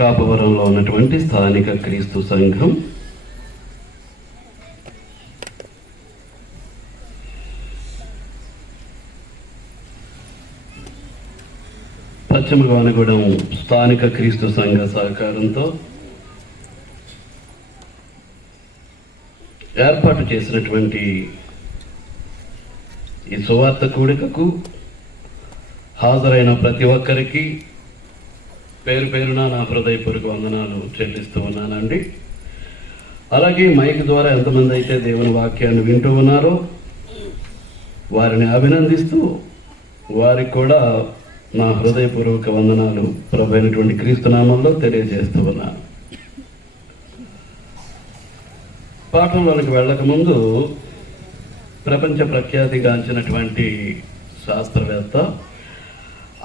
కాపవరంలో ఉన్నటువంటి స్థానిక క్రీస్తు సంఘం పశ్చిమ గోనగూడెం స్థానిక క్రీస్తు సంఘ సహకారంతో ఏర్పాటు చేసినటువంటి ఈ సువార్త కూడికకు హాజరైన ప్రతి ఒక్కరికి పేరు పేరున నా హృదయపూర్వక వందనాలు చెల్లిస్తూ ఉన్నానండి. అలాగే మైక్ ద్వారా ఎంతమంది అయితే దేవుని వాక్యాన్ని వింటూ ఉన్నారో వారిని అభినందిస్తూ వారికి కూడా నా హృదయపూర్వక వందనాలు ప్రభు అయినటువంటి క్రీస్తునామంలో తెలియజేస్తూ ఉన్నాను. పాఠంలోనికి వెళ్ళకముందు ప్రపంచ ప్రఖ్యాతిగాంచినటువంటి శాస్త్రవేత్త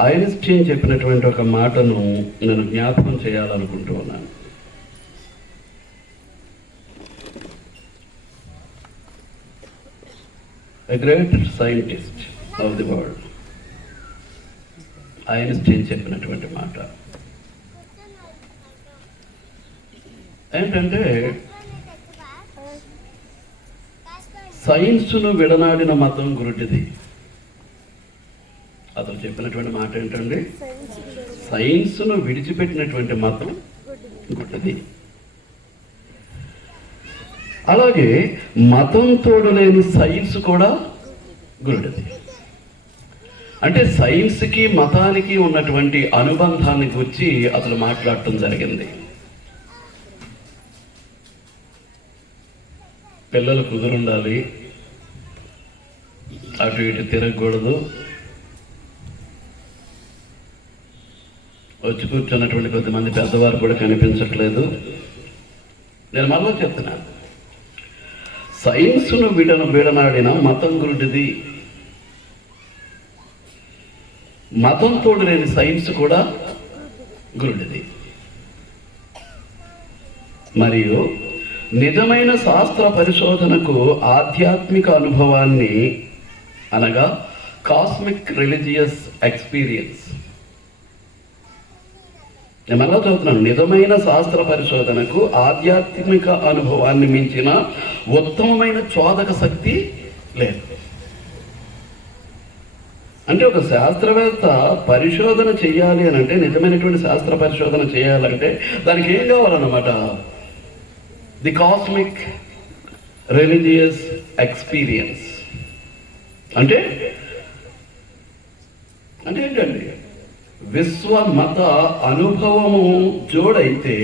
ఐన్స్టీన్ చెప్పినటువంటి ఒక మాటను నేను జ్ఞాపకం చేయాలనుకుంటూ ఉన్నాను. A great scientist of the world, Einstein చెప్పినటువంటి మాట ఏంటంటే, సైన్స్ను విడనాడిన మతం గురుటిది. అతను చెప్పినటువంటి మాట ఏంటండి, సైన్స్ను విడిచిపెట్టినటువంటి మతం గుడ్డిది. అలాగే మతం తోడులేని సైన్స్ కూడా గురుడిది. అంటే సైన్స్కి మతానికి ఉన్నటువంటి అనుబంధాన్ని గురించి అతను మాట్లాడటం జరిగింది. పిల్లలు కుదురుండాలి, అటు ఇటు తిరగకూడదు, వచ్చి కూర్చున్నటువంటి కొద్దిమంది పెద్దవారు కూడా కనిపించట్లేదు. నేను మళ్ళీ చెప్తున్నాను, సైన్స్ను విడనాడిన మతం గురుడిది. మతం తోడు లేని సైన్స్ కూడా గురుడిది. మరియు నిజమైన శాస్త్ర పరిశోధనకు ఆధ్యాత్మిక అనుభవాన్ని అనగా కాస్మిక్ రిలీజియస్ ఎక్స్పీరియన్స్, నేను మళ్ళా చదువుతున్నాను, నిజమైన శాస్త్ర పరిశోధనకు ఆధ్యాత్మిక అనుభవాన్ని మించిన ఉత్తమమైన చోదక శక్తి లేదు. అంటే ఒక శాస్త్రవేత్త పరిశోధన చేయాలి అని అంటే, నిజమైనటువంటి శాస్త్ర పరిశోధన చేయాలంటే దానికి ఏం కావాలన్నమాట, ది కాస్మిక్ రిలీజియస్ ఎక్స్పీరియన్స్. అంటే ఏంటండి, విశ్వమత అనుభవము జోడైతే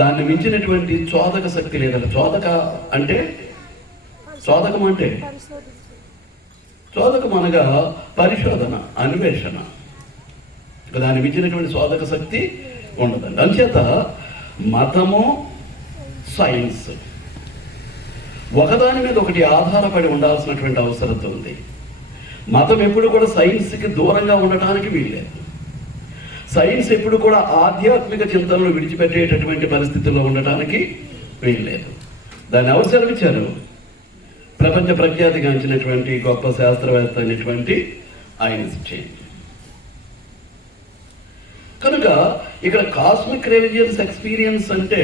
దాన్ని మించినటువంటి చోదక శక్తి లేదట. చోదకం అనగా పరిశోధన, అన్వేషణ. దాన్ని మించినటువంటి చోదక శక్తి ఉండదండి. అంచేత మతము సైన్స్ ఒకదాని మీద ఒకటి ఆధారపడి ఉండాల్సినటువంటి అవసరం ఉంది. మతం ఎప్పుడు కూడా సైన్స్కి దూరంగా ఉండటానికి వీల్లేదు. సైన్స్ ఎప్పుడు కూడా ఆధ్యాత్మిక చింతనలు విడిచిపెట్టేటటువంటి పరిస్థితుల్లో ఉండటానికి వీల్లేదు. దాన్ని ఎవరు సెలవిచ్చారు? ప్రపంచ ప్రఖ్యాతిగాంచినటువంటి గొప్ప శాస్త్రవేత్త అయినటువంటి ఐన్స్టీన్. కనుక ఇక్కడ కాస్మిక్ రిలీజియస్ ఎక్స్పీరియన్స్ అంటే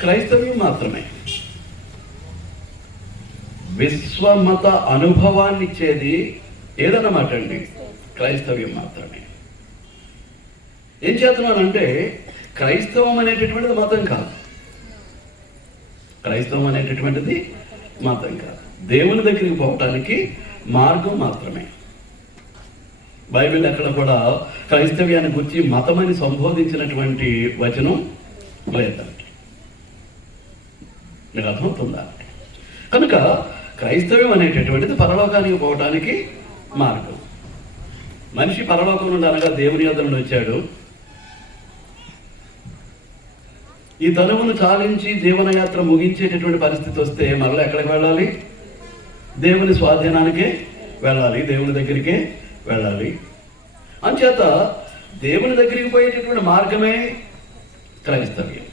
క్రైస్తవ్యం మాత్రమే. విశ్వమత అనుభవాన్ని ఇచ్చేది ఏదన్నమాట అండి, క్రైస్తవ్యం మాత్రమే. ఏం చేస్తున్నానంటే, క్రైస్తవం అనేటటువంటిది మతం కాదు. క్రైస్తవం అనేటటువంటిది మతం కాదు, దేవుని దగ్గరికి పోవటానికి మార్గం మాత్రమే. బైబిల్ ఎక్కడ కూడా క్రైస్తవ్యాన్ని గురించి మతమని సంబోధించినటువంటి వచనం లేదండి. మీకు అర్థమవుతుందా? కనుక క్రైస్తవ్యం అనేటటువంటిది పరలోకానికి పోవటానికి మార్గం. మనిషి పరలోకం నుండి అనగా దేవుని యొద్ద నుండి వచ్చాడు. ఈ తనువును చాలించి జీవనయాత్ర ముగించేటటువంటి పరిస్థితి వస్తే మరలా ఎక్కడికి వెళ్ళాలి? దేవుని స్వాధీనానికే వెళ్ళాలి, దేవుని దగ్గరికే వెళ్ళాలి. అంచేత దేవుని దగ్గరికి పోయేటటువంటి మార్గమే క్రైస్తవ్యం.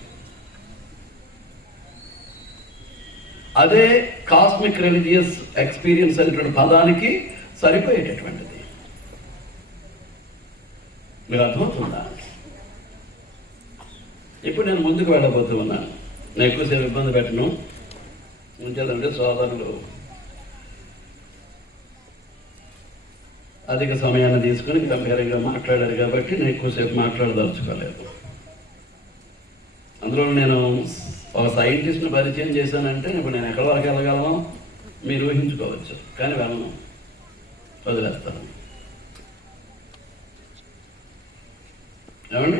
అదే కాస్మిక్ రిలీజియస్ ఎక్స్పీరియన్స్ అనేటువంటి పదానికి సరిపోయేటటువంటిది. మీరు అర్థమవుతుందా? ఇప్పుడు నేను ముందుకు వెళ్ళబోతూ ఉన్నాను. నేను ఎక్కువసేపు ఇబ్బంది పెట్టను. ఉంచాలంటే సోదరులు అధిక సమయాన్ని తీసుకుని గంభీరంగా మాట్లాడారు కాబట్టి నేను ఎక్కువసేపు మాట్లాడదలుచుకోలేదు. అందులో నేను ఒక సైంటిస్ట్ని పరిచయం చేశానంటే ఇప్పుడు నేను ఎక్కడి వరకు వెళ్ళగలను మీరు ఊహించుకోవచ్చు, కానీ వెళ్ళను, వదిలేస్తాను. ఏమండి?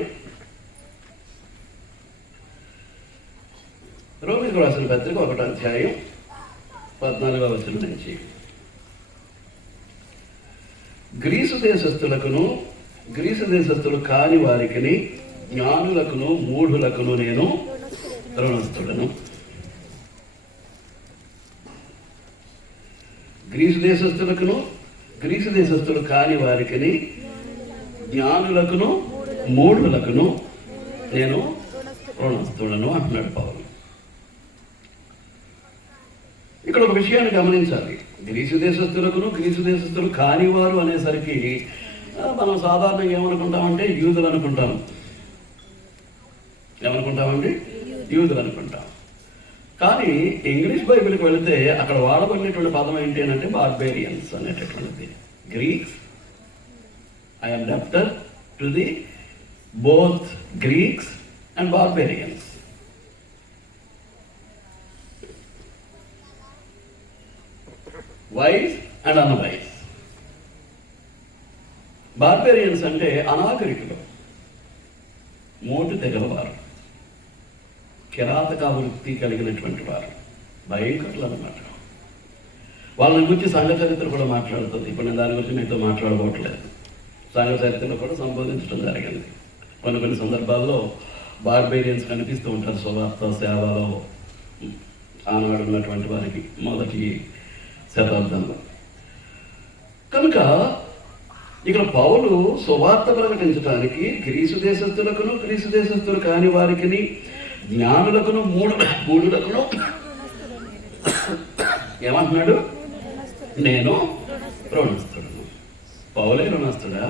రోమిలకు రాసిన పత్రిక 1వ అధ్యాయం 14వ వచనం నుంచి, గ్రీసు దేశస్థులు కాని వారికిని జ్ఞానులకును మూఢులకును నేను రుణస్థుడను. గ్రీసు దేశస్థులు కాని వారికిని జ్ఞానులకును మూఢులకును నేను రుణస్థుడను అంటున్నాడు పౌలు. ఇక్కడ ఒక విషయాన్ని గమనించాలి. గ్రీసు దేశస్థులు కానివారు అనేసరికి మనం సాధారణంగా ఏమనుకుంటామంటే యూదులు అనుకుంటాం. ఏమనుకుంటామండి? యూదులు అనుకుంటాం. కానీ ఇంగ్లీష్ బైబిల్కి వెళితే అక్కడ వాడబడినటువంటి పదం ఏంటి అంటే బార్బేరియన్స్ అనేటటువంటిది. Greeks, I am debtor to the both Greeks and barbarians. Wise and unwise. Barbarians అంటే అనాగరికులు, మోటు తెగలవారు, కిరాతక వృత్తి కలిగినటువంటి వారు, భయంకరులు అన్నమాట. వాళ్ళని గురించి సంఘ చరిత్ర కూడా మాట్లాడుతుంది. ఇప్పుడు నేను దాని గురించి మీతో మాట్లాడబోట్లేదు. సంఘ చరిత్రలో కూడా సంబోధించడం జరిగింది. కొన్ని సందర్భాల్లో బార్బేరియన్స్ కనిపిస్తూ ఉంటారు సువార్త సేవలో ఆనాడు ఉన్నటువంటి వారికి మొదటి శతాబ్దంలో. కనుక ఇక్కడ పౌలు సువార్త ప్రకటించడానికి గ్రీసు దేశస్థులు కాని వారికి జ్ఞానులకును మూఢులకును ఏమంటున్నాడు? నేను రుణస్థుడను. పౌలే రుణస్థుడా?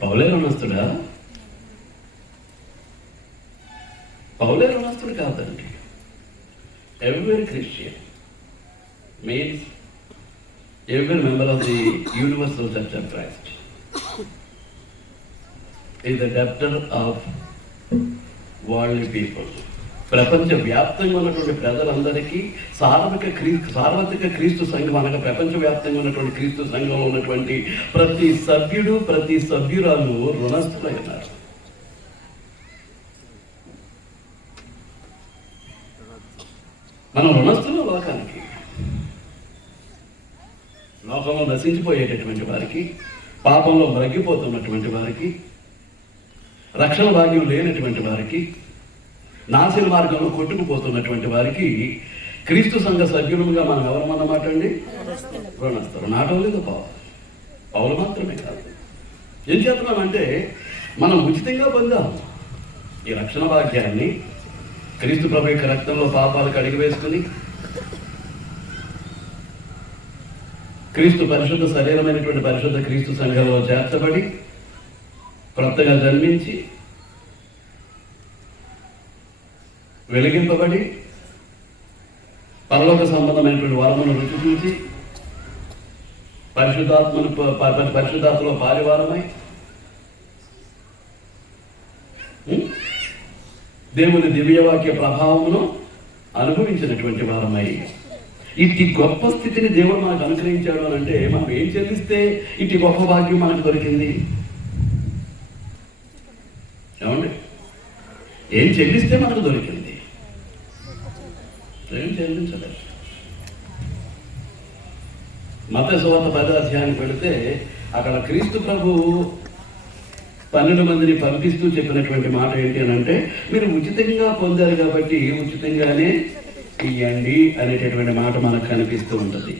పౌలే రుణస్థుడా? పౌలే రుణస్థుడు కాదండి. Every Christian means every member of the Universal Church of Christ is the debtor of worldly people. ప్రపంచ వ్యాప్తంగా ఉన్నటువంటి ప్రజలందరికీ సార్వత్రిక క్రీస్తు సంఘం అనగా ప్రపంచవ్యాప్తంగా ఉన్నటువంటి క్రీస్తు సంఘంలో ఉన్నటువంటి ప్రతి సభ్యుడు ప్రతి సభ్యురాలు రుణస్థులై ఉన్నారు. మనం రుణస్థులు లోకానికి, లోకంలో నశించిపోయేటటువంటి వారికి, పాపంలో మ్రగ్గిపోతున్నటువంటి వారికి, రక్షణ భాగ్యం లేనటువంటి వారికి, నాశన మార్గంలో కొట్టుకుపోతున్నటువంటి వారికి క్రీస్తు సంఘ సభ్యులుగా మనం ఎవరమన్నమాట అండి? రుణస్థులు. నాట్ ఓన్లీ ద పౌలు మాత్రమే కాదు. ఏం చేస్తున్నామంటే మనం ఉచితంగా పొందాం ఈ రక్షణ భాగ్యాన్ని. క్రీస్తు ప్రభు యొక్క రక్తంలో పాపాలు కడిగి వేసుకుని క్రీస్తు పరిశుద్ధ శరీరమైనటువంటి పరిశుద్ధ క్రీస్తు సంఘంలో చేర్చబడి కొత్తగా జన్మించి వెలిగింపబడి పరలోక సంబంధమైనటువంటి వరమును రుచి చూసి పరిశుద్ధాత్మలో పారివారమై దేవుని దివ్యవాక్య ప్రభావమును అనుభవించినటువంటి వారమై ఇట్టి గొప్ప స్థితిని దేవుడు మనకు అనుగ్రహించాడు అని అంటే మనం ఏం చెల్లిస్తే ఇట్టి గొప్ప భాగ్యం మనకు దొరికింది? ఏమండి? ఏం చెల్లిస్తే మనకు దొరికింది? ఏం చెల్లించలేదు. మత్తయి సువార్త 10వ అధ్యాయానికి వెళితే అక్కడ క్రీస్తు ప్రభు 12 మందిని పంపిస్తూ చెప్పినటువంటి మాట ఏంటి అని అంటే, మీరు ఉచితంగా పొందారు కాబట్టి ఉచితంగానే ఇయ్యండి అనేటటువంటి మాట మనకు కనిపిస్తూ ఉంటుంది.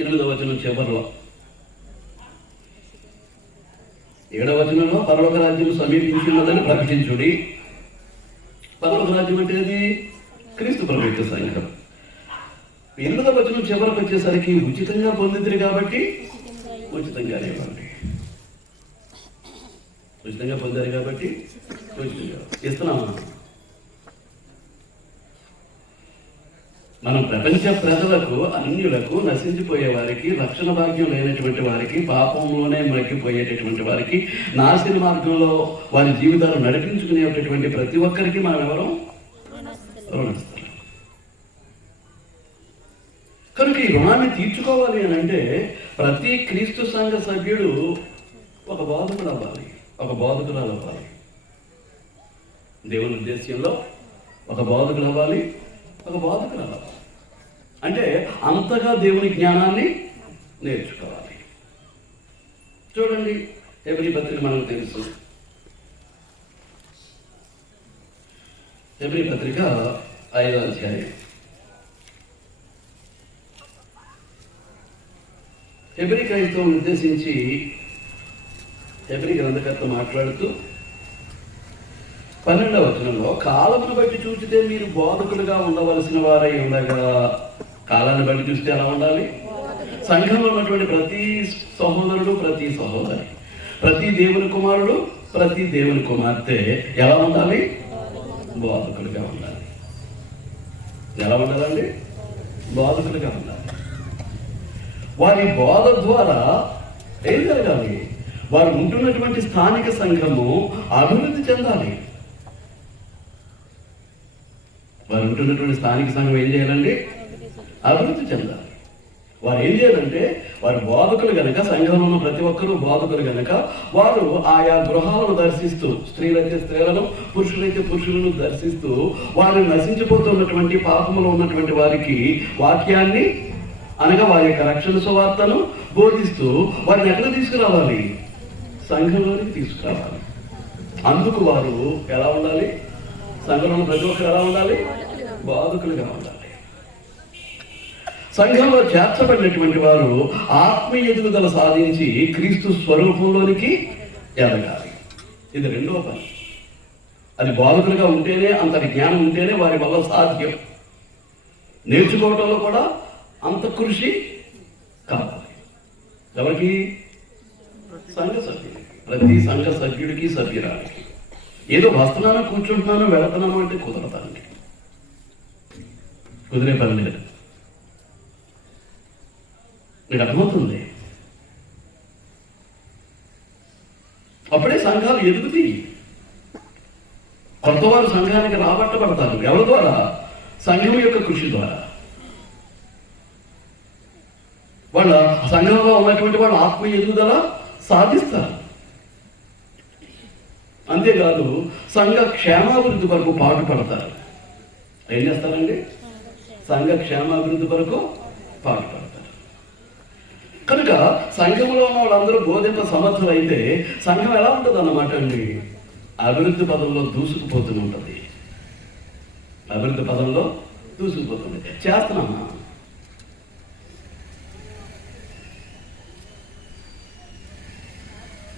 8వ వచనం చివరిలో 7వ వచనంలో పరలోక రాజ్యం సమీపించినదని ప్రకటించుడి. పరలోక రాజ్యం అంటే అది క్రీస్తు ప్రభు యొక్క సంఘం. 8వ వచనం చివరికి వచ్చేసరికి ఉచితంగా పొందింది కాబట్టి ఉచితంగానే ఇవ్వండి. ఉచితంగా పొందారు కాబట్టి ఉచితంగా ఇస్తున్నామా? మనం ప్రపంచ ప్రజలకు, అన్యులకు, నశించిపోయే వారికి, రక్షణ భాగ్యం లేనటువంటి వారికి, పాపంలోనే మగ్గిపోయేటటువంటి వారికి, నాశన మార్గంలో వారి జీవితాలు నడిపించుకునేటటువంటి ప్రతి ఒక్కరికి మనం ఎవరు? రుణస్థలం. కనుక ఈ రుణాన్ని తీర్చుకోవాలి అని అంటే ప్రతి క్రీస్తు సంఘ సభ్యుడు ఒక బోధకుడు అవ్వాలి, ఒక బోధకురాలు అవ్వాలి. దేవుని ఉద్దేశ్యంలో ఒక బోధకుడు అవ్వాలి, ఒక బోధకుడు అవ్వాలి. అంటే అంతగా దేవుని జ్ఞానాన్ని నేర్చుకోవాలి. చూడండి, హెబ్రీ పత్రిక మనకు తెలుసు. హెబ్రీ పత్రిక 5వ అధ్యాయం. హెబ్రీ క్రైస్తవం ఉద్దేశించి హెబ్రీ గ్రంథకర్త మాట్లాడుతూ 12వ వచనంలో, కాలమును బట్టి చూచితే మీరు బోధకులుగా ఉండవలసిన వారై ఉండగా. కాలాన్ని బట్టి చూస్తే ఎలా ఉండాలి? సంఘంలో ఉన్నటువంటి ప్రతి సహోదరుడు, ప్రతి సహోదరి, ప్రతి దేవుని కుమారుడు, ప్రతి దేవుని కుమార్తె ఎలా ఉండాలి? బోధకులుగా ఉండాలి. ఎలా ఉండాలండి? బోధకులుగా ఉండాలి. వారి బోధ ద్వారా ఏం జరగాలి? వారు ఉంటున్నటువంటి స్థానిక సంఘము అభివృద్ధి చెందాలి. వారు ఉంటున్నటువంటి స్థానిక సంఘం ఏం చేయాలండి? అభివృద్ధి చెందాలి. వారు ఏం చేయాలంటే, వారు బోధకులు గనక, సంఘంలో ఉన్న ప్రతి ఒక్కరూ బోధకులు గనక, వారు ఆయా గృహాలను దర్శిస్తూ, స్త్రీలైతే స్త్రీలను, పురుషులైతే పురుషులను దర్శిస్తూ, వారు నశించిపోతున్నటువంటి పాపములో ఉన్నటువంటి వారికి వాక్యాన్ని, అనగా వారి యొక్క రక్షణ సువార్తను బోధిస్తూ వారిని ఎక్కడ తీసుకురావాలి? సంఘంలోనికి తీసుకురావాలి. అందుకు వారు ఎలా ఉండాలి? సంఘంలో ప్రతి ఒక్కరు ఎలా ఉండాలి? బోధకులుగా ఉండాలి. సంఘంలో చేర్చబడినటువంటి వారు ఆత్మీయ ఎదుగుదల సాధించి క్రీస్తు స్వరూపంలోనికి ఎదగాలి. ఇది రెండవ పని. అది బోధకులుగా ఉంటేనే, అంత జ్ఞానం ఉంటేనే వారి వల్ల సాధ్యం. నేర్చుకోవటంలో కూడా అంత కృషి కావాలి. ఎవరికి? సంఘ సభ్యుడికి. ప్రతి సంఘ సభ్యుడికి, సభ్యురానికి. ఏదో వస్తున్నాను, కూర్చుంటున్నాను, వెళుతున్నాను అంటే కుదరతానికి కుదిరే పని లేదు. మీకు అర్థమవుతుంది? అప్పుడే సంఘాలు ఎదుగుతాయి. కొత్తవారు సంఘానికి రాబట్టబడతారు. ఎవరి ద్వారా? సంఘం యొక్క కృషి ద్వారా. వాళ్ళ సంఘంలో ఉన్నటువంటి వాళ్ళు ఆత్మీయ ఎదుగుదల సాధిస్తారు. అంతేకాదు, సంఘ క్షేమాభివృద్ధి కొరకు పాటుపడతారు. ఏం చేస్తారండి? సంఘ క్షేమాభివృద్ధి కొరకు పాటుపడతారు. కనుక సంఘంలో ఉన్న వాళ్ళందరూ బోధింప సమర్థులు అయితే సంఘం ఎలా ఉంటుంది అన్నమాట అండి? అభివృద్ధి పదంలో దూసుకుపోతూ ఉంటుంది. అభివృద్ధి పదంలో దూసుకుపోతుంది. చేస్తున్నామా?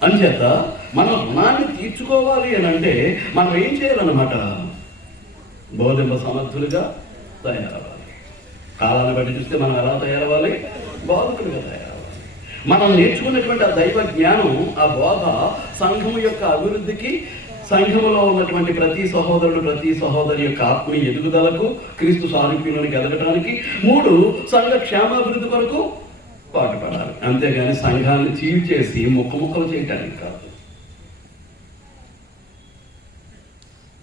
అంచేత మన రుణాన్ని తీర్చుకోవాలి అని అంటే మనం ఏం చేయాలన్నమాట? బోధింప సమర్థులుగా తయారవ్వాలి. కాలాన్ని బట్టి చూస్తే మనం ఎలా తయారవ్వాలి? బోధకులుగా తయారవ్వాలి. మనం నేర్చుకున్నటువంటి ఆ దైవ జ్ఞానం, ఆ బోధ సంఘం యొక్క అభివృద్ధికి, సంఘంలో ఉన్నటువంటి ప్రతి సహోదరుడు, ప్రతి సహోదరి యొక్క ఆత్మీయ ఎదుగుదలకు, క్రీస్తు సారూప్యంలోనికి ఎదగటానికి, 3 సంఘ క్షేమాభివృద్ధి కొరకు పాటుపడాలి. అంతేగాని సంఘాన్ని చీల్చేసి ముక్కలు చేయటానికి కాదు.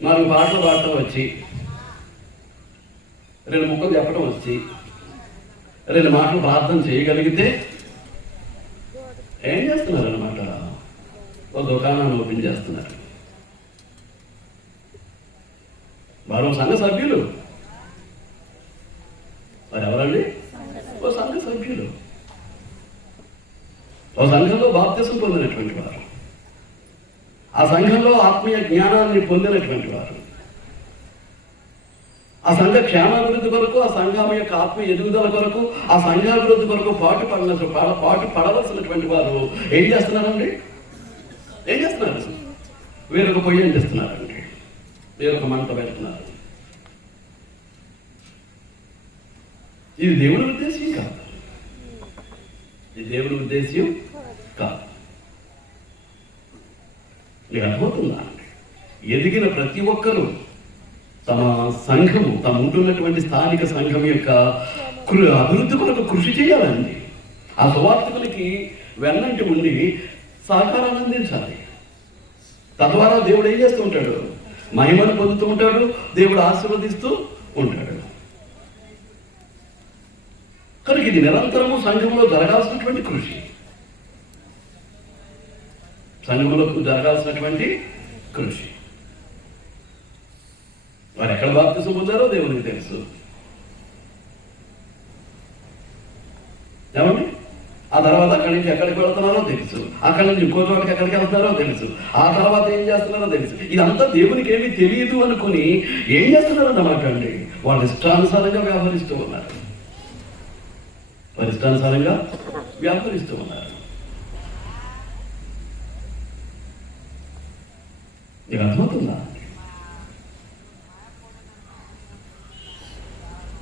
4 పాటలు పాడటం వచ్చి, 2 ముక్కలు చెప్పడం వచ్చి, 2 మాటలు ప్రార్థన చేయగలిగితే ఏం చేస్తున్నారన్నమాట? ఒక దుకాణాన్ని ఓపెన్ చేస్తున్నారు. వారు సంఘ సభ్యులు. వారు ఎవరండి? ఓ సంఘ సభ్యులు. ఓ సంఘంలో బాప్తిసం పొందినటువంటి వారు, ఆ సంఘంలో ఆత్మీయ జ్ఞానాన్ని పొందినటువంటి వారు, ఆ సంఘ క్షేమాభివృద్ధి కొరకు, ఆ సంఘం యొక్క ఆత్మీయ ఎదుగుదల కొరకు, ఆ సంఘాభివృద్ధి కొరకు పాటు పడవలసినటువంటి వారు ఏం చేస్తున్నారండి? ఏం చేస్తున్నారు? వేరొక పొయ్యి అంటిస్తున్నారండి, వేరొక మంట పెడుతున్నారు. ఇది దేవుని ఉద్దేశం కాదు, ఇది దేవుని ఉద్దేశం కాదు. మీకు అర్థమవుతుందా? ఎదిగిన ప్రతి ఒక్కరూ తమ సంఘము, తమ ఉంటున్నటువంటి స్థానిక సంఘం యొక్క అభివృద్ధి కొరకు కృషి చేయాలండి. ఆ సువార్తికులకి వెన్నంటి ఉండి సహకారాన్ని అందించాలి. తద్వారా దేవుడు ఏం చేస్తూ ఉంటాడు? మహిమను పొందుతూ ఉంటాడు, దేవుడు ఆశీర్వదిస్తూ ఉంటాడు. కనుక ఇది నిరంతరము సంఘంలో జరగాల్సినటువంటి కృషి, సంఘంలో జరగాల్సినటువంటి కృషి. వారు ఎక్కడ బాప్తిసం పొందారో దేవునికి తెలుసు. ఏమండి? ఆ తర్వాత అక్కడి నుంచి ఎక్కడికి వెళ్తున్నారో తెలుసు, అక్కడి నుంచి ఇంకో చోటకి ఎక్కడికి వెళ్తున్నారో తెలుసు, ఆ తర్వాత ఏం చేస్తున్నారో తెలుసు. ఇదంతా దేవునికి ఏమీ తెలియదు అనుకుని ఏం చేస్తున్నారు అన్నమాట అండి. వాళ్ళు ఇష్టానుసారంగా వ్యవహరిస్తూ ఉన్నారు, వారి ఇష్టానుసారంగా వ్యవహరిస్తూ ఉన్నారు. నీకు అర్థమవుతుందా?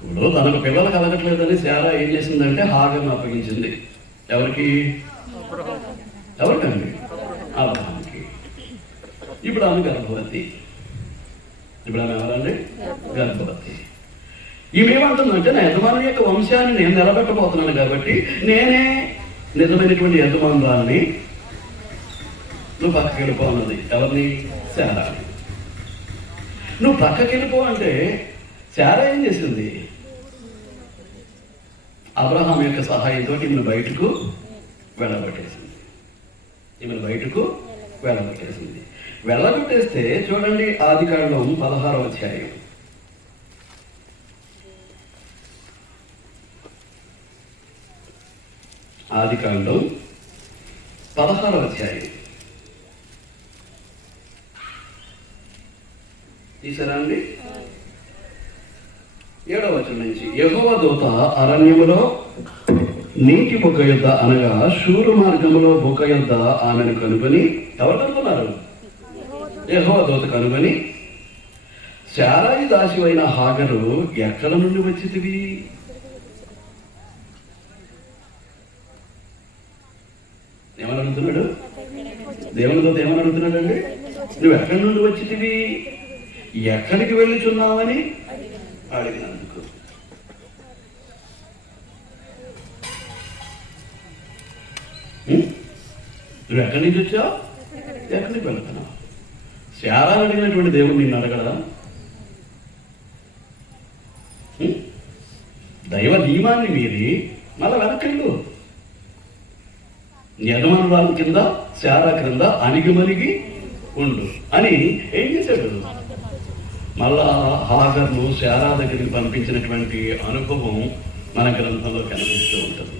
ఇప్పుడు తనకు పిల్లలు కలగట్లేదని శారా ఏం చేసిందంటే హాగర్ను అప్పగించింది. ఎవరికి? ఎవరికండి? అబ్రహాంకి. ఇప్పుడు ఆమె గర్భవతి. ఇప్పుడు ఆమె ఎవరండి? గర్భవతి. ఈమెమంటుందంటే నా యజమాని యొక్క వంశాన్ని నేను నిలబెట్టబోతున్నాను కాబట్టి నేనే నిజమైనటువంటి యజమానురాలని, నువ్వు పక్కకి వెళ్ళిపో అన్నది. ఎవరిని? శారాని. నువ్వు పక్కకి వెళ్ళిపో అంటే శారా ఏం చేసింది? అబ్రహాం యొక్క సహాయంతో ఈమెను బయటకు వెళ్ళగొట్టేసింది. ఈమెను బయటకు వెళ్ళగొట్టేసింది. వెళ్ళగొట్టేస్తే చూడండి, ఆదికాండం 16వ అధ్యాయం. ఆదికాండం 16వ అధ్యాయం తీసారా అండి? 7వ వచనం నుంచి. యెహోవా దూత అరణ్యములో నీటి బొక్క యొద్ద, అనగా శూరు మార్గములో బొక్క యొద్ద ఆమెను కనుగొని, ఎవరు కనుగొన్నారు? యెహోవా దూత కనుగొని, శారాయి దాసివైన హాగరు ఎక్కడ నుండి వచ్చితివి? ఏమని అడుగుతున్నాడు? దేవుని దూత ఏమని అడుగుతున్నాడు అండి? నువ్వు ఎక్కడి నుండి వచ్చితివి, ఎక్కడికి వెళ్ళుచున్నావని అడిగినందుకు. నువ్వు ఎక్కడి నుంచి వచ్చావు, ఎక్కడికి వెళ్తున్నావు? శారా అడిగినటువంటి దేవుడు నిన్ను అడగడా? దైవ నియమాన్ని మీరి మళ్ళా వెనక్కిళ్ళు. యజమానురాలు కింద, శారా క్రింద అణిగిమణిగి ఉండు అని ఏం చేశాడు? మళ్ళా హాగర్ను శారా దగ్గరికి పంపించినటువంటి అనుభవం మన గ్రంథంలో కనిపిస్తూ ఉంటుంది.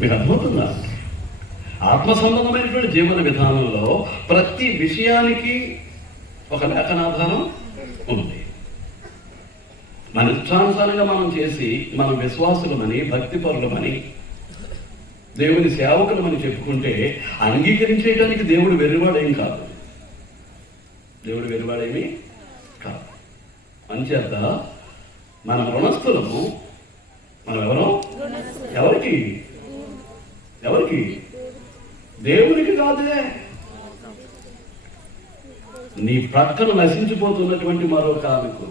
మీకు అర్థమవుతుందా? ఆత్మ సంబంధమైనటువంటి జీవన విధానంలో ప్రతి విషయానికి ఒక లేఖనాధారం ఉంది. మన ఇష్టానుసారంగా మనం చేసి మనం విశ్వాసులమని, భక్తిపరులమని, దేవుని సేవకులమని చెప్పుకుంటే అంగీకరించేయడానికి దేవుడు వెర్రివాడేం కాదు. దేవుడు వెర్రివాడేమి కాదు. అంచేత మన రుణస్థులము. మనం ఎవరో? ఎవరికి? ఎవరికి? దేవునికి కాదే. నీ ప్రక్కన నశించిపోతున్నటువంటి మరొక ఆమెకు,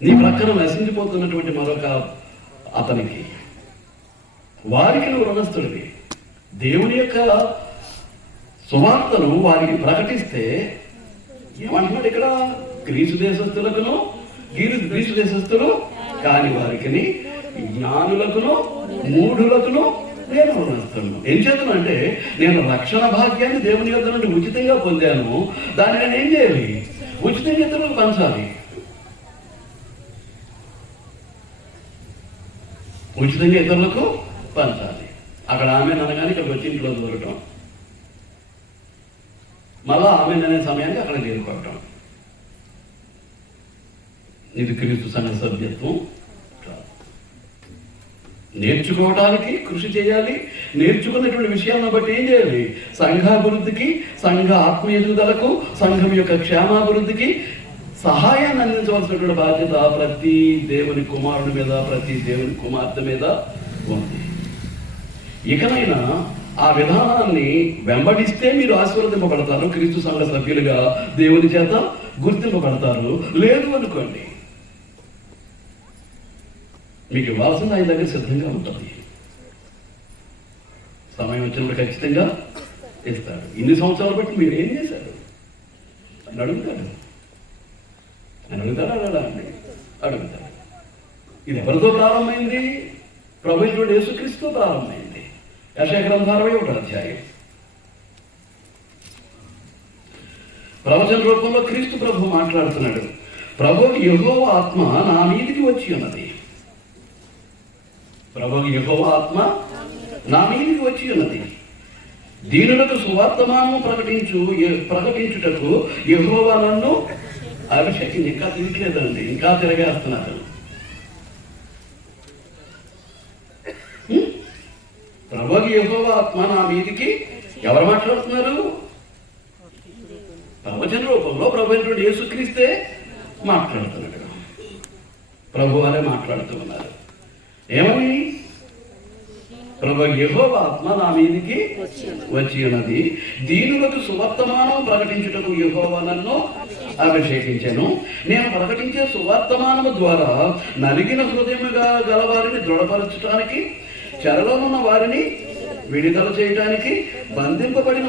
నీ ప్రక్కన నశించిపోతున్నటువంటి మరొక అతనికి, వారికి నువ్వు రుణస్థుడివి. దేవుని యొక్క సువార్తను వారికి ప్రకటిస్తే ఏమంటున్నాడు ఇక్కడ? గ్రీసు దేశస్థులకును, గ్రీసు దేశస్థులు కాని వారికి, జ్ఞానులకును మూఢులకును నేను రుణస్థులను. ఏం చేతునంటే, నేను రక్షణ భాగ్యాన్ని దేవుని యొద్ద నుండి ఉచితంగా పొందాను, దాన్ని నేను ఏం చేయాలి? ఉచితంగా ఇతరులకు పంచాలి. ఉచితంగా ఇతరులకు పంచాలి. అక్కడ ఆమె అనగానే ఇక్కడికి వచ్చి ఇంట్లో దొరకటం, మళ్ళా ఆమె అనే సమయానికి అక్కడ చేరుకోవటం, ఇది క్రీస్తు సంఘ సభ్యత్వం కాదు. నేర్చుకోవడానికి కృషి చేయాలి. నేర్చుకున్నటువంటి విషయాలను బట్టి ఏం చేయాలి? సంఘాభివృద్ధికి, సంఘ ఆత్మీయ ఎదుగుదలకు, సంఘం యొక్క క్షేమాభివృద్ధికి సహాయాన్ని అందించవలసినటువంటి బాధ్యత ప్రతి దేవుని కుమారుడి మీద, ప్రతి దేవుని కుమార్తె మీద ఉంది. ఇకనైనా ఆ విధానాన్ని వెంబడిస్తే మీరు ఆశీర్వదింపబడతారు, క్రీస్తు సంఘ సభ్యులుగా దేవుని చేత గుర్తింపబడతారు. లేదు అనుకోండి, మీకు ఇవ్వాల్సింది ఆయన దగ్గర సిద్ధంగా ఉంటుంది. సమయం వచ్చినప్పుడు ఖచ్చితంగా ఇస్తాడు. ఇన్ని సంవత్సరాలు బట్టి మీరు ఏం చేశారు అని అడుగుతాడు. అడుగుతాడు. ఇది ఎవరితో ప్రారంభమైంది? ప్రభువైనటువంటి యేసుక్రీస్తుతో ప్రారంభమైంది. యెషయా గ్రంథం 61వ అధ్యాయం. ప్రవచన రూపంలో క్రీస్తు ప్రభు మాట్లాడుతున్నాడు. ప్రభువు యెహోవా ఆత్మ నా మీదికి వచ్చి ఉన్నది. ప్రభువు యెహోవా ఆత్మ నా మీదికి వచ్చి ఉన్నది. దీనులకు సువార్తమానము ప్రకటించుటకు యెహోవా నన్ను అభిషేకించి. ఇంకా తినట్లేదండి, ఇంకా తిరగేస్తున్నారు. ప్రభువు యెహోవా ఆత్మ నా మీదికి ఎవరు మాట్లాడుతున్నారు? ప్రవచన రూపంలో ప్రభువైనటువంటి యేసుక్రీస్తే మాట్లాడుతున్నాడు. ప్రభు వారే మాట్లాడుతూ ఉన్నారు. ఏమని? ప్రభువు యెహోవా ఆత్మ నా మీదికి వచ్చి ఉన్నది. దీనులకు సువర్తమానం ప్రకటించుటకు యెహోవా నన్ను అభిషేకించాను. నేను ప్రకటించే సువర్తమానము ద్వారా నలిగిన హృదయముగా గలవారిని దృఢపరచడానికి, చెరలో ఉన్న వారిని విడుదల చేయడానికి, బంధింపబడిన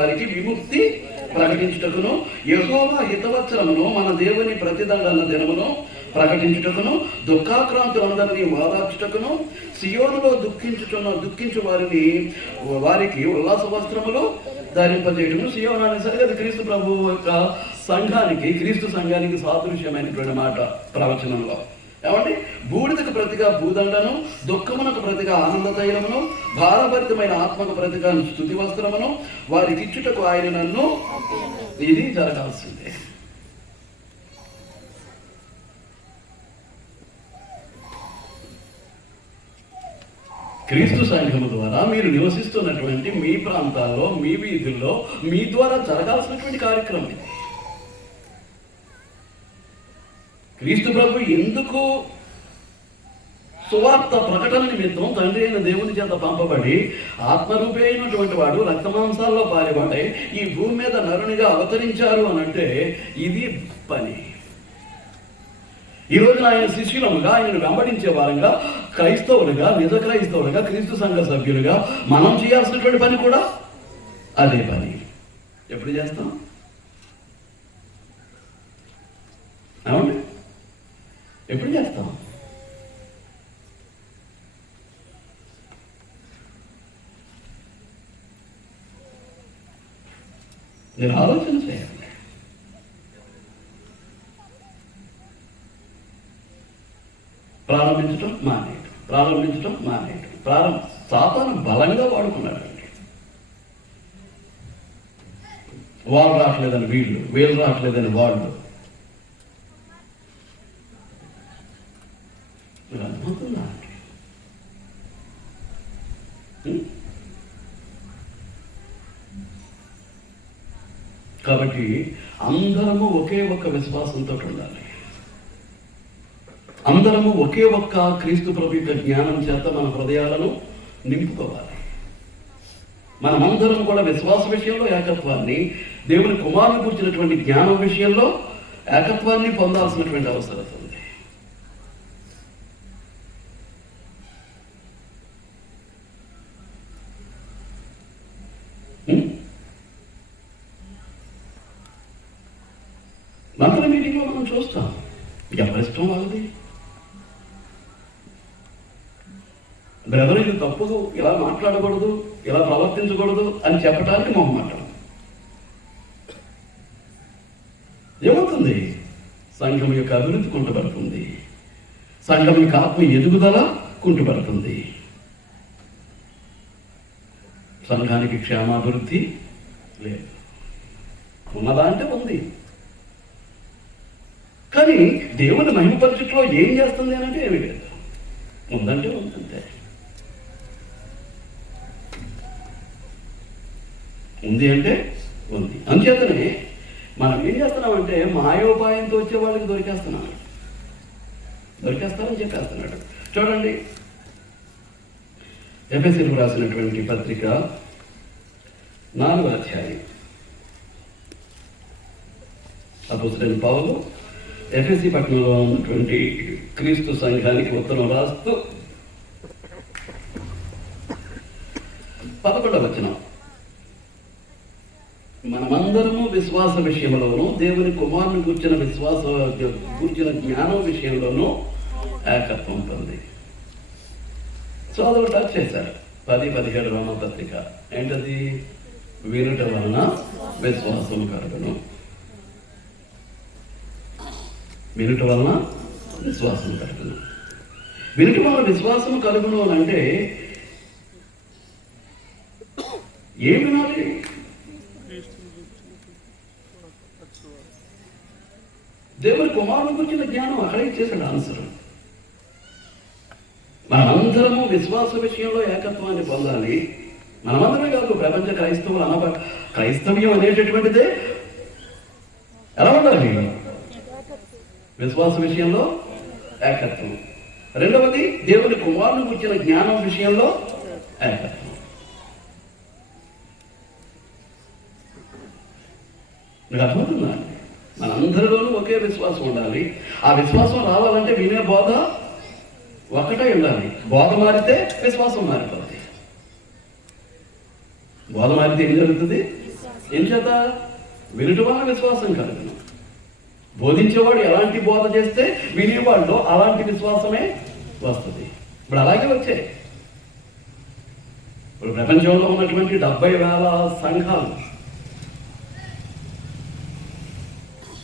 వారికి విముక్తి ప్రకటించుటకును, యెహోవా హితవత్సరమును మన దేవుని ప్రతిదండన దినమును ప్రకటించుటకును, దుఃఖాక్రాంతులందరినీ ఓదార్చుటకును, సియోనులో దుఃఖించు వారికి ఉల్లాస వస్త్రములు ధరింపజేయటము. సియోను అనేసరికి అది క్రీస్తు ప్రభు యొక్క సంఘానికి, క్రీస్తు సంఘానికి సాదృశ్యమైనటువంటి మాట ప్రవచనంలో. ఏమంటే, బూడిదకు ప్రతిగా భూదండను, దుఃఖమునకు ప్రతిగా ఆనంద తైలమును, భారభరితమైన ఆత్మకు ప్రతిగా స్తుతి వస్త్రమును వారికి ఇచ్చుటకు ఆయన నన్ను. ఇది జరగాల్సిందే. క్రీస్తు సంఘము ద్వారా మీరు నివసిస్తున్నటువంటి మీ ప్రాంతాల్లో, మీ వీధుల్లో మీ ద్వారా జరగాల్సినటువంటి కార్యక్రమం ఇది. క్రీస్తు ప్రభు ఎందుకు సువార్త ప్రకటన నిమిత్తం తండ్రి అయిన దేవుని చేత పంపబడి ఆత్మరూపి అయినటువంటి వాడు రక్తమాంసాల్లో పారిపడి ఈ భూమి మీద నరునిగా అవతరించారు అనంటే ఇది పని. ఈ రోజున ఆయన శిష్యులముగా, ఆయనను వెంబడించే వారంగా, క్రైస్తవులుగా, నిజ క్రైస్తవులుగా, క్రీస్తు సంఘ సభ్యులుగా మనం చేయాల్సినటువంటి పని కూడా అదే పని. ఎప్పుడు చేస్తాం? అవును, ఎప్పుడు చేస్తాం? నేను ఆలోచన చేయాలి. ప్రారంభించడం మానేయటం. సాతాను బలంగా వాడుకున్నాడండి. వాళ్ళు రావట్లేదని వీళ్ళు రావట్లేదని వాళ్ళు. మీరు అనుకుంటున్నా కాబట్టి అందరము ఒకే ఒక్క విశ్వాసంతో ఉండాలి. అందరము ఒకే ఒక్క క్రీస్తు ప్రభు యొక్క జ్ఞానం చేత మన హృదయాలను నింపుకోవాలి. మనమందరం కూడా విశ్వాస విషయంలో ఏకత్వాన్ని, దేవుని కుమారుని కూర్చున్నటువంటి జ్ఞానం విషయంలో ఏకత్వాన్ని పొందాల్సినటువంటి అవసరం ఉంది. మంత్ర మీటింగ్లో మనం చూస్తాం, ఎవరిష్టం వాళ్ళది. బ్రదర్ ఇది తప్పు, ఇలా మాట్లాడకూడదు, ఇలా ప్రవర్తించకూడదు అని చెప్పడానికి మొహమాటం. ఏమవుతుంది? సంఘం యొక్క అభివృద్ధి కుంటుపడుతుంది, సంఘం యొక్క ఆత్మ ఎదుగుదల కుంటుపడుతుంది, సంఘానికి క్షేమాభివృద్ధి లేదు. ఉన్నదా అంటే ఉంది, కానీ దేవుని మహిమపరచుట్లో ఏం చేస్తుంది అని అంటే ఏమీ లేదు. ఉందంటే ఉందంతే, ఉంది అంటే ఉంది. అందుచేతనే మనం ఏం చేస్తున్నామంటే మాయోపాయంతో వచ్చే వాళ్ళకి దొరికేస్తారని చెప్పేస్తున్నాడు. చూడండి, ఎఫెసీయులకు రాసినటువంటి పత్రిక 4వ అధ్యాయం. అపోస్తలుడైన పౌలు ఎఫెసీ పట్టణంలో ఉన్నటువంటి క్రీస్తు సంఘానికి ఉత్తరం రాస్తూ 11వ వచనం, మనమందరము విశ్వాస విషయంలోనూ దేవుని కుమారుని గూర్చిన జ్ఞానం విషయంలోనూ ఏకత్వం ఉంటుంది. సోదరుడు టచ్ చేశారు 10-17 రోమా పత్రిక. ఏంటది? వినుట వలన విశ్వాసం కలుగును. వినుట వలన విశ్వాసం కలుగును. వినుట వలన విశ్వాసం కలుగును అని అంటే ఏం వినాలి? దేవుని కుమారుని గురించిన జ్ఞానం అక్కడే చేశాడు ఆన్సర్. మనమందరము విశ్వాస విషయంలో ఏకత్వాన్ని పొందాలి. మనమందరమే కాదు, ప్రపంచ క్రైస్తవులు క్రైస్తవ్యం అనేటటువంటిదే ఎలా ఉండాలి? విశ్వాస విషయంలో ఏకత్వం. రెండవది, దేవుని కుమారుని గురించిన జ్ఞానం విషయంలో ఏకత్వం. మీకు అర్థమవుతుందా? మనందరిలోనూ ఒకే విశ్వాసం ఉండాలి. ఆ విశ్వాసం రావాలంటే వినే బోధ ఒకటే ఉండాలి. బోధ మారితే విశ్వాసం మారిపోతుంది. బోధ మారితే ఏం జరుగుతుంది? ఏం చేత? వినుట వలన విశ్వాసం కలుగును. బోధించేవాడు ఎలాంటి బోధ చేస్తే వినేవాళ్ళు అలాంటి విశ్వాసమే వస్తుంది. ఇప్పుడు అలాగే వచ్చాయి. ఇప్పుడు ప్రపంచంలో ఉన్నటువంటి 70,000 సంఘాలు,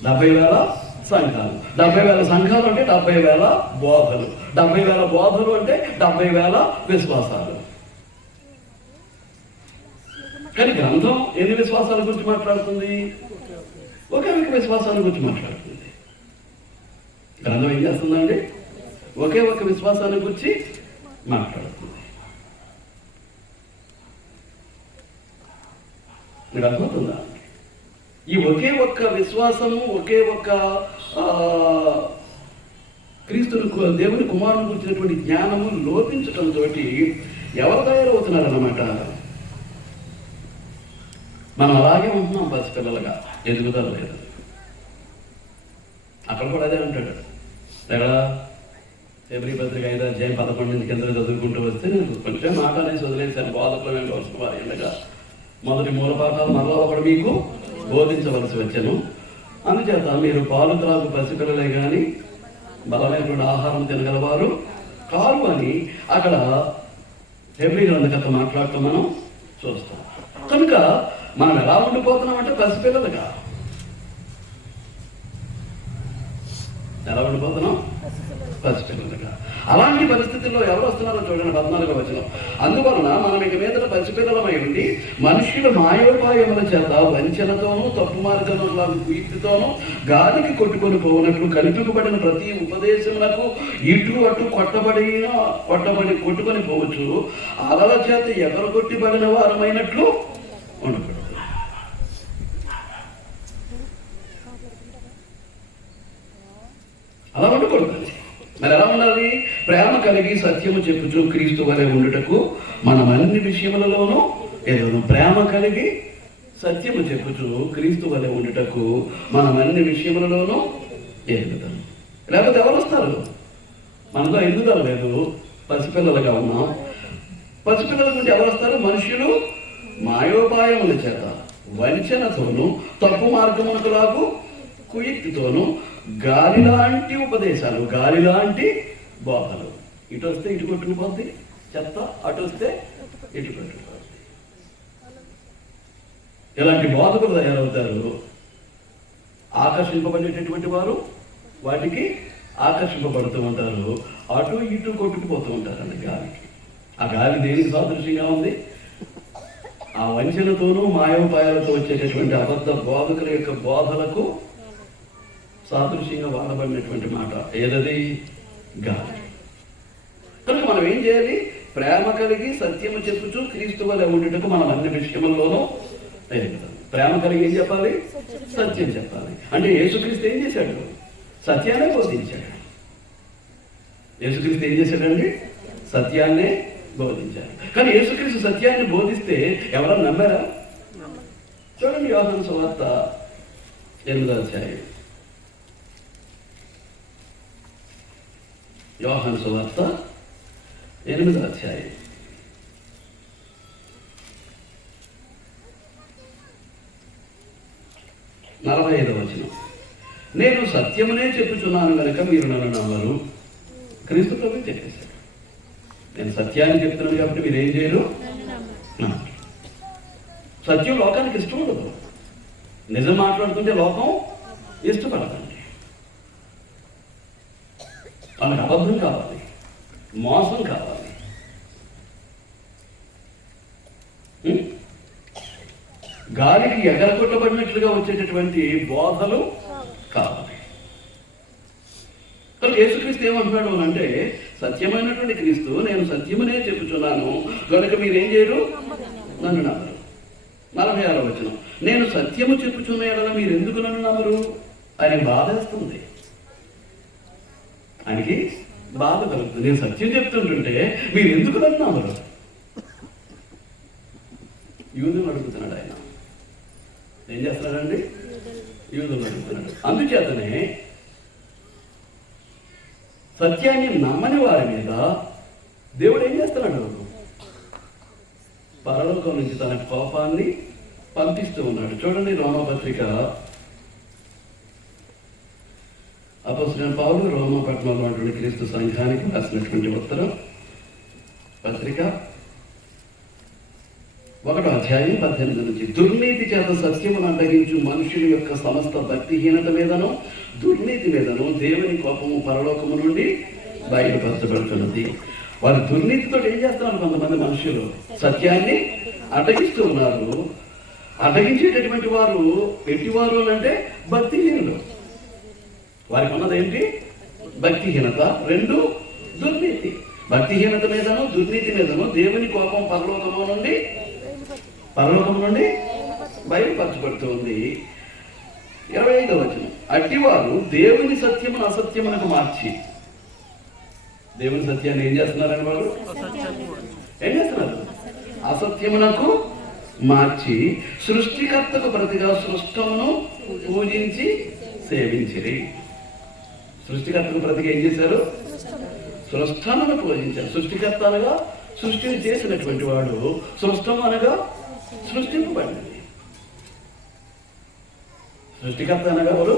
70,000 సంఘాలు. 70,000 సంఘాలు అంటే 70,000 బోధలు. 70,000 బోధలు అంటే 70,000 విశ్వాసాలు. కానీ గ్రంథం ఎన్ని విశ్వాసాల గురించి మాట్లాడుతుంది? ఒకే ఒక విశ్వాసాల గురించి మాట్లాడుతుంది. గ్రంథం ఏం చేస్తుందండి? ఒకే ఒక విశ్వాసాన్ని గురించి మాట్లాడుతుంది. మీకు అర్థమవుతుందా? ఈ ఒకే ఒక్క విశ్వాసము, ఒకే ఒక్క క్రీస్తుని దేవుని కుమారుని గురించినటువంటి జ్ఞానము లోపించటంతో ఎవరు తయారవుతున్నారన్నమాట? మనం అలాగే ఉంటున్నాం పసిపిల్లలుగా, ఎదుగుదల లేదు. అక్కడ కూడా అదే అంటాడు. ఎక్కడ? ఫిబ్రవరి పత్రిక 5వ అధ్యాయం 11 కింద చదువుకుంటూ వస్తే నేను కొంచెం మాట అనేసి వదిలేశాను. బోధకులు మేము వస్తున్నారు ఎండగా మొదటి మూల పాఠాలు మరలా ఒకడు మీకు బోధించవలసి వచ్చాను. అందుచేత మీరు పాలు త్రాగు పసిపిల్లలే కానీ బలమైనటువంటి ఆహారం తినగలవారు కారు అని అక్కడ హెబ్రీ గ్రంథకర్త మాట్లాడుతూ మనం చూస్తాం. కనుక మనం ఎలా ఉండిపోతున్నామంటే పసిపిల్లలుగా ఎలా ఉండిపోతున్నాం? పసిపిల్లలుగా. అలాంటి పరిస్థితుల్లో ఎవరు వస్తున్నారో చూడండి 14వ వచనం. అందువలన మనం ఇక మీద పసిపిల్లలమై ఉండి మనుష్యుల మాయోపాయముల చేత వంచనతోనూ తప్పు మార్గంలో కుయుక్తితోనూ గాలికి కొట్టుకొని పోనట్లు కల్పింపబడిన ప్రతి ఉపదేశములకు ఇటు అటు కొట్టుకొని పోవచ్చు. అలల చేత ఎవరు కొట్టిబడిన వారమైనట్లు ఉండకూడదు. అలా ఉండకూడదు. మరి ఎలా ఉండాలి? ప్రేమ కలిగి సత్యము చెప్పుచు క్రీస్తు వలె ఉండుటకు మనం అన్ని విషయములలోనూ ఎదుగుదాం. ప్రేమ కలిగి సత్యము చెప్పుచు క్రీస్తు వలె ఉండుటకు మనం అన్ని విషయములలోనూ ఎదుగుదాం. లేకపోతే ఎవరు వస్తారు? మనతో ఎదుగుదల లేదు, పసిపిల్లలుగా ఉన్నాం. పసిపిల్లల గురించి ఎవరు వస్తారు? మనుషులు మాయోపాయముల చేత వంచనతోనూ తప్పు మార్గమునకు లాగు కుయుక్తితోనూ గాలి లాంటి ఉపదేశాలు, గాలి లాంటి బోధలు. ఇటు వస్తే ఇటు కొట్టుకుపోద్ది చెత్త, అటు వస్తే ఇటు కొట్టుకుపోద్ది. ఇలాంటి బోధకులు తయారవుతారు. ఆకర్షింపబడేటటువంటి వారు వాటికి ఆకర్షింపబడుతూ ఉంటారు. అటు ఇటు కొట్టుకుపోతూ ఉంటారండి గాలికి. ఆ గాలి దేనికి సాదృశ్యంగా ఉంది? ఆ వంచనతోనూ మాయోపాయాలతో వచ్చేటటువంటి అబద్ధ బోధకుల యొక్క బోధలకు సాదృశ్యంగా వాడబడినటువంటి మాట ఏదది? గాలి. కనుక మనం ఏం చేయాలి? ప్రేమ కలిగి సత్యము చెప్పుచు క్రీస్తు వలె ఉండుటకు మనం అన్ని విషయముల్లోనూ ఎదుగుతాం. ప్రేమ కలిగి ఏం చెప్పాలి? సత్యం చెప్పాలి. అంటే యేసుక్రీస్తు ఏం చేశాడు? సత్యాన్నే బోధించాడు. యేసుక్రీస్తు ఏం చేశాడండి? సత్యాన్నే బోధించాడు. కానీ యేసుక్రీస్తు సత్యాన్ని బోధిస్తే ఎవరన్నా నమ్మారా? చూడండి, యోహాను సువార్త 8వ అధ్యాయం. యోహాను సువార్త 8వ అధ్యాయం 45వ వచనం. నేను సత్యమునే చెప్పుచున్నాను కనుక మీరు నన్ను నమ్మరు. క్రీస్తు ప్రభు చెప్పేశాడు, నేను సత్యాన్ని చెప్తున్నాను కాబట్టి మీరు ఏం చేయరు? సత్యం లోకానికి ఇష్టం ఉండదు. నిజం మాట్లాడుతుంటే లోకం ఇష్టపడదండి. వాళ్ళకి అబద్ధం కావాలి, మోసం కావాలి. గాలికి ఎగరగొట్టబడినట్లుగా వచ్చేటటువంటి బోధలు కావాలి. కానీ యేసుక్రీస్తు ఏమంటున్నాడు అంటే, సత్యమైనటువంటి క్రీస్తు, నేను సత్యమునే చెప్పుచున్నాను కనుక మీరేం చేయరు? నన్ను నమ్మరు. 46వ వచనం. నేను సత్యము చెప్పుచున్న ఎడల మీరు ఎందుకు నన్ను నమ్మరు? ఆయనకి బాధేస్తుంది, ఆయనకి బాధ కలుగుతుంది. నేను సత్యం చెప్తుంటుంటే మీరు ఎందుకు నన్ను నమ్మరు? యూదులు అడుగుతున్నాడు ఆయన. ఏం చేస్తున్నాడండి? యూదులు అడుగుతున్నాడు. అందుచేతనే సత్యాన్ని నమ్మని వారి మీద దేవుడు ఏం చేస్తున్నాడు? పరలోకం నుంచి తన కోపాన్ని పంపిస్తూ ఉన్నాడు. చూడండి, రోమపత్రిక అపొస్తలుడైన పౌలు రోమపట్నంలో ఉన్నటువంటి క్రీస్తు సంఘానికి రాసినటువంటి ఉత్తరం పత్రిక 1వ అధ్యాయం 18 నుంచి. దుర్నీతి చేత సత్యమును అడ్డగించు మనుషుల యొక్క సమస్త భక్తిహీనత మీదను దుర్నీతి మీదను దేవుని కోపము పరలోకము నుండి బయలుపరచబడుతున్నది. వారి దుర్నీతితో ఏం చేస్తున్నారు? కొంతమంది మనుషులు సత్యాన్ని అడ్డగిస్తూ ఉన్నారు. అడ్డగించేటటువంటి వారు ఎట్టివారు అంటే భక్తిహీనులు. వారికి ఉన్నది ఏంటి? భక్తిహీనత. 2 దుర్నీతి. భక్తిహీనత మీదను దుర్నీతి మీదను దేవుని కోపం పరలోకము నుండి బయలుపరచబడుతుంది. 25వ వచనం. అట్టివారు దేవుని సత్యమును అసత్యమునకు మార్చి, దేవుని సత్యాన్ని ఏం చేస్తున్నారని వారు ఏం చేస్తున్నారు? అసత్యమునకు మార్చి సృష్టికర్తకు ప్రతిగా సృష్టమును పూజించి సేవించిరి. సృష్టికర్తకు ప్రతిగా ఏం చేశారు? సృష్టమును పూజించారు. సృష్టికర్త అనగా సృష్టిని చేసినటువంటి వాడు, సృష్టం అనగా సృష్టింపబడింది. సృష్టికర్త అనగా ఎవరు?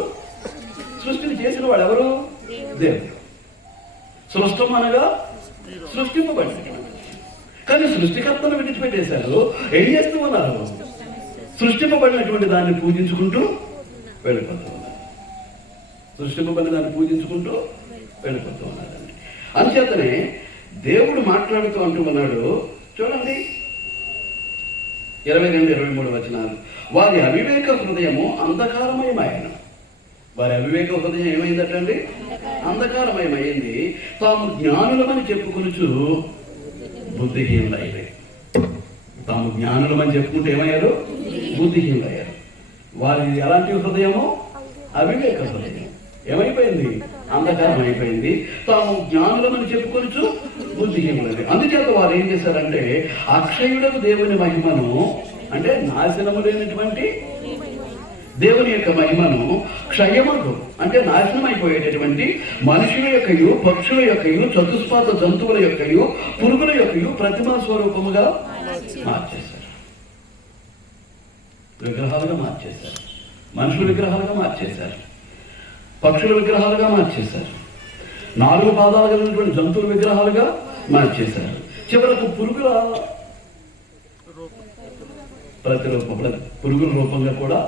సృష్టిని చేసిన వాడు ఎవరు? దేవుడు. సృష్టం అనగా సృష్టింపబడింది. కానీ సృష్టికర్తను విడిచిపెట్టేశారు. ఏం చేస్తూ ఉన్నారు? సృష్టింపబడినటువంటి దాన్ని పూజించుకుంటూ వెళ్ళిపోతూ ఉన్నారు. సృష్టింపబడిన దాన్ని పూజించుకుంటూ వెళ్ళిపోతూ ఉన్నారండి. అందుచేతనే దేవుడు మాట్లాడుతూ అంటూ ఉన్నాడు. చూడండి, 22-23 వచనాలు. వారి అవివేక హృదయము అంధకారమయమైనది. వారి అవివేక హృదయం ఏమైందటండి? అంధకారమయమైంది. తాము జ్ఞానులమని చెప్పుకొనుచు బుద్ధిహీనులయ్యారు. తాము జ్ఞానులమని చెప్పుకుంటే ఏమయ్యారు? బుద్ధిహీనులయ్యారు. వారి ఎలాంటి హృదయము? అవివేక హృదయం. ఏమైపోయింది? అంధకారం అయిపోయింది. తాము జ్ఞానులమని చెప్పుకొనుచు బుద్ధిహీనులయ్యారు. అందుచేత వారు ఏం చేశారంటే, అక్షయుడకు దేవుని మహిమను, అంటే నాశనము లేనటువంటి దేవుని యొక్క మహిమను, క్షయమకు అంటే నాశనం అయిపోయేటటువంటి మనుషుల యొక్కయు పక్షుల యొక్కయు చతుష్పాత జంతువుల యొక్కయు పురుగుల యొక్కయు ప్రతిమా స్వరూపముగా మార్చేశారు. విగ్రహాలుగా మార్చేశారు. మనుషుల విగ్రహాలుగా మార్చేశారు. పక్షుల విగ్రహాలుగా మార్చేశారు. 4 పాదాలు కలిగినటువంటి జంతువుల విగ్రహాలుగా మార్చేశారు. చివరకు పురుగుల పురుగుల రూపంగా కూడా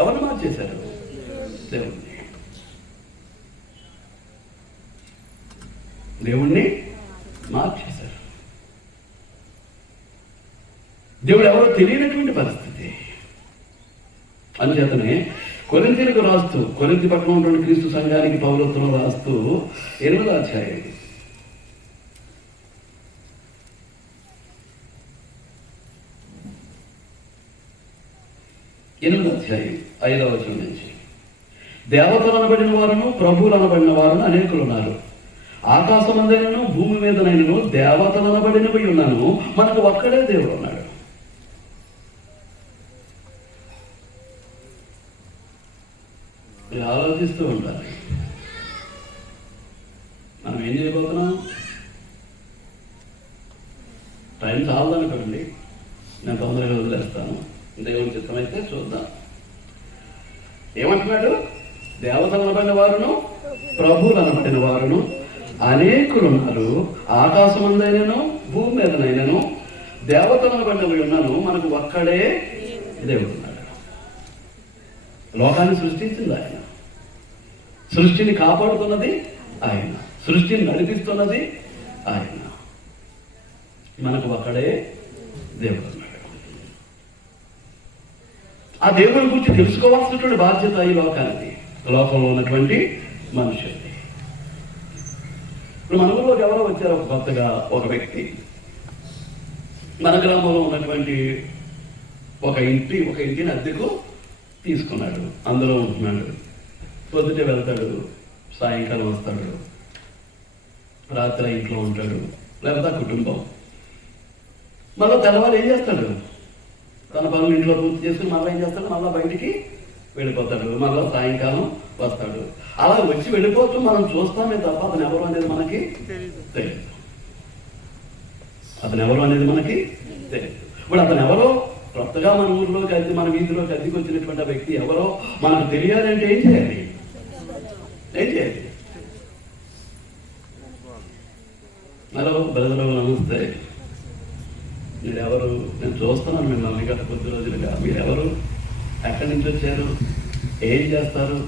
ఎవరు మార్చేశారు? దేవుణ్ణి మార్చేశారు. దేవుడు ఎవరో తెలియనటువంటి పరిస్థితి. అందుచేతనే కొరింథీయులకు రాస్తూ, కొరింథీ పట్టణంలో ఉన్నటువంటి క్రీస్తు సంఘానికి పౌరత్వం రాస్తూ 8వ అధ్యాయం 5వ వచనం నుంచి, దేవతలు అనబడిన వారును ప్రభువులు అనబడిన వారును అనేకులు ఉన్నారు. ఆకాశమందైనను భూమి మీదనైనను దేవతలు అనబడినవి ఉన్నాను, మనకు ఒక్కడే దేవుడు ఉన్నాడు. ఆలోచిస్తూ ఉండాలి. మనం ఏం చేయబోతున్నాం? టైం చాలదనుకోండి, నేను తొందరగా వదిలేస్తాను. దేవుని చిత్తమైతే చూద్దాం. ఏమంటున్నాడు? దేవతలు అనబడిన వారును ప్రభువులు అనబడిన వారును అనేకులు ఉన్నారు. ఆకాశమందైనను భూమి మీదనైనను దేవతలు అనబడినవి ఉన్నాను, మనకు ఒక్కడే దేవుడు ఉన్నాడు. లోకాన్ని సృష్టించింది ఆయన, సృష్టిని కాపాడుతున్నది ఆయన, సృష్టిని నడిపిస్తున్నది ఆయన. మనకు ఒక్కడే దేవుడు ఉన్నాడు. ఆ దేవుని గురించి తెలుసుకోవాల్సినటువంటి బాధ్యత ఈ లోకానికి, లోకంలో ఉన్నటువంటి మనుషుల్ని. ఇప్పుడు మన ఊళ్ళోకి ఎవరో వచ్చారు, ఒక కొత్తగా ఒక వ్యక్తి. మన గ్రామంలో ఉన్నటువంటి ఒక ఇంటిని అద్దెకు తీసుకున్నాడు, అందులో ఉంటున్నాడు. పొద్దుటే వెళ్తాడు, సాయంకాలం వస్తాడు, రాత్రి ఇంట్లో ఉంటాడు, లేకపోతే కుటుంబం. మళ్ళీ తెల్లవారు ఏం చేస్తాడు? తన పనులు ఇంట్లో పూర్తి చేసుకుని మళ్ళీ ఏం చేస్తాడు? మళ్ళీ బయటికి వెళ్ళిపోతాడు, మళ్ళీ సాయంకాలం వస్తాడు. అలా వచ్చి వెళ్ళిపోతూ మనం చూస్తామే తప్ప అతను ఎవరు అనేది మనకి తెలియదు. అతను ఎవరు అనేది మనకి తెలియదు. ఇప్పుడు అతను ఎవరో కొత్తగా మన ఊర్లోకి అద్దె, మన వీధిలోకి అద్దెకి వచ్చినటువంటి వ్యక్తి ఎవరో మనకు తెలియాలి అంటే ఏం చేయాలి? హలో బ్రదరు, నమస్తే. మీరెవరు? నేను చూస్తున్నాను మిమ్మల్ని గత కొద్ది రోజులుగా. మీరెవరు? ఎక్కడి నుంచి వచ్చారు? ఏం చేస్తారు?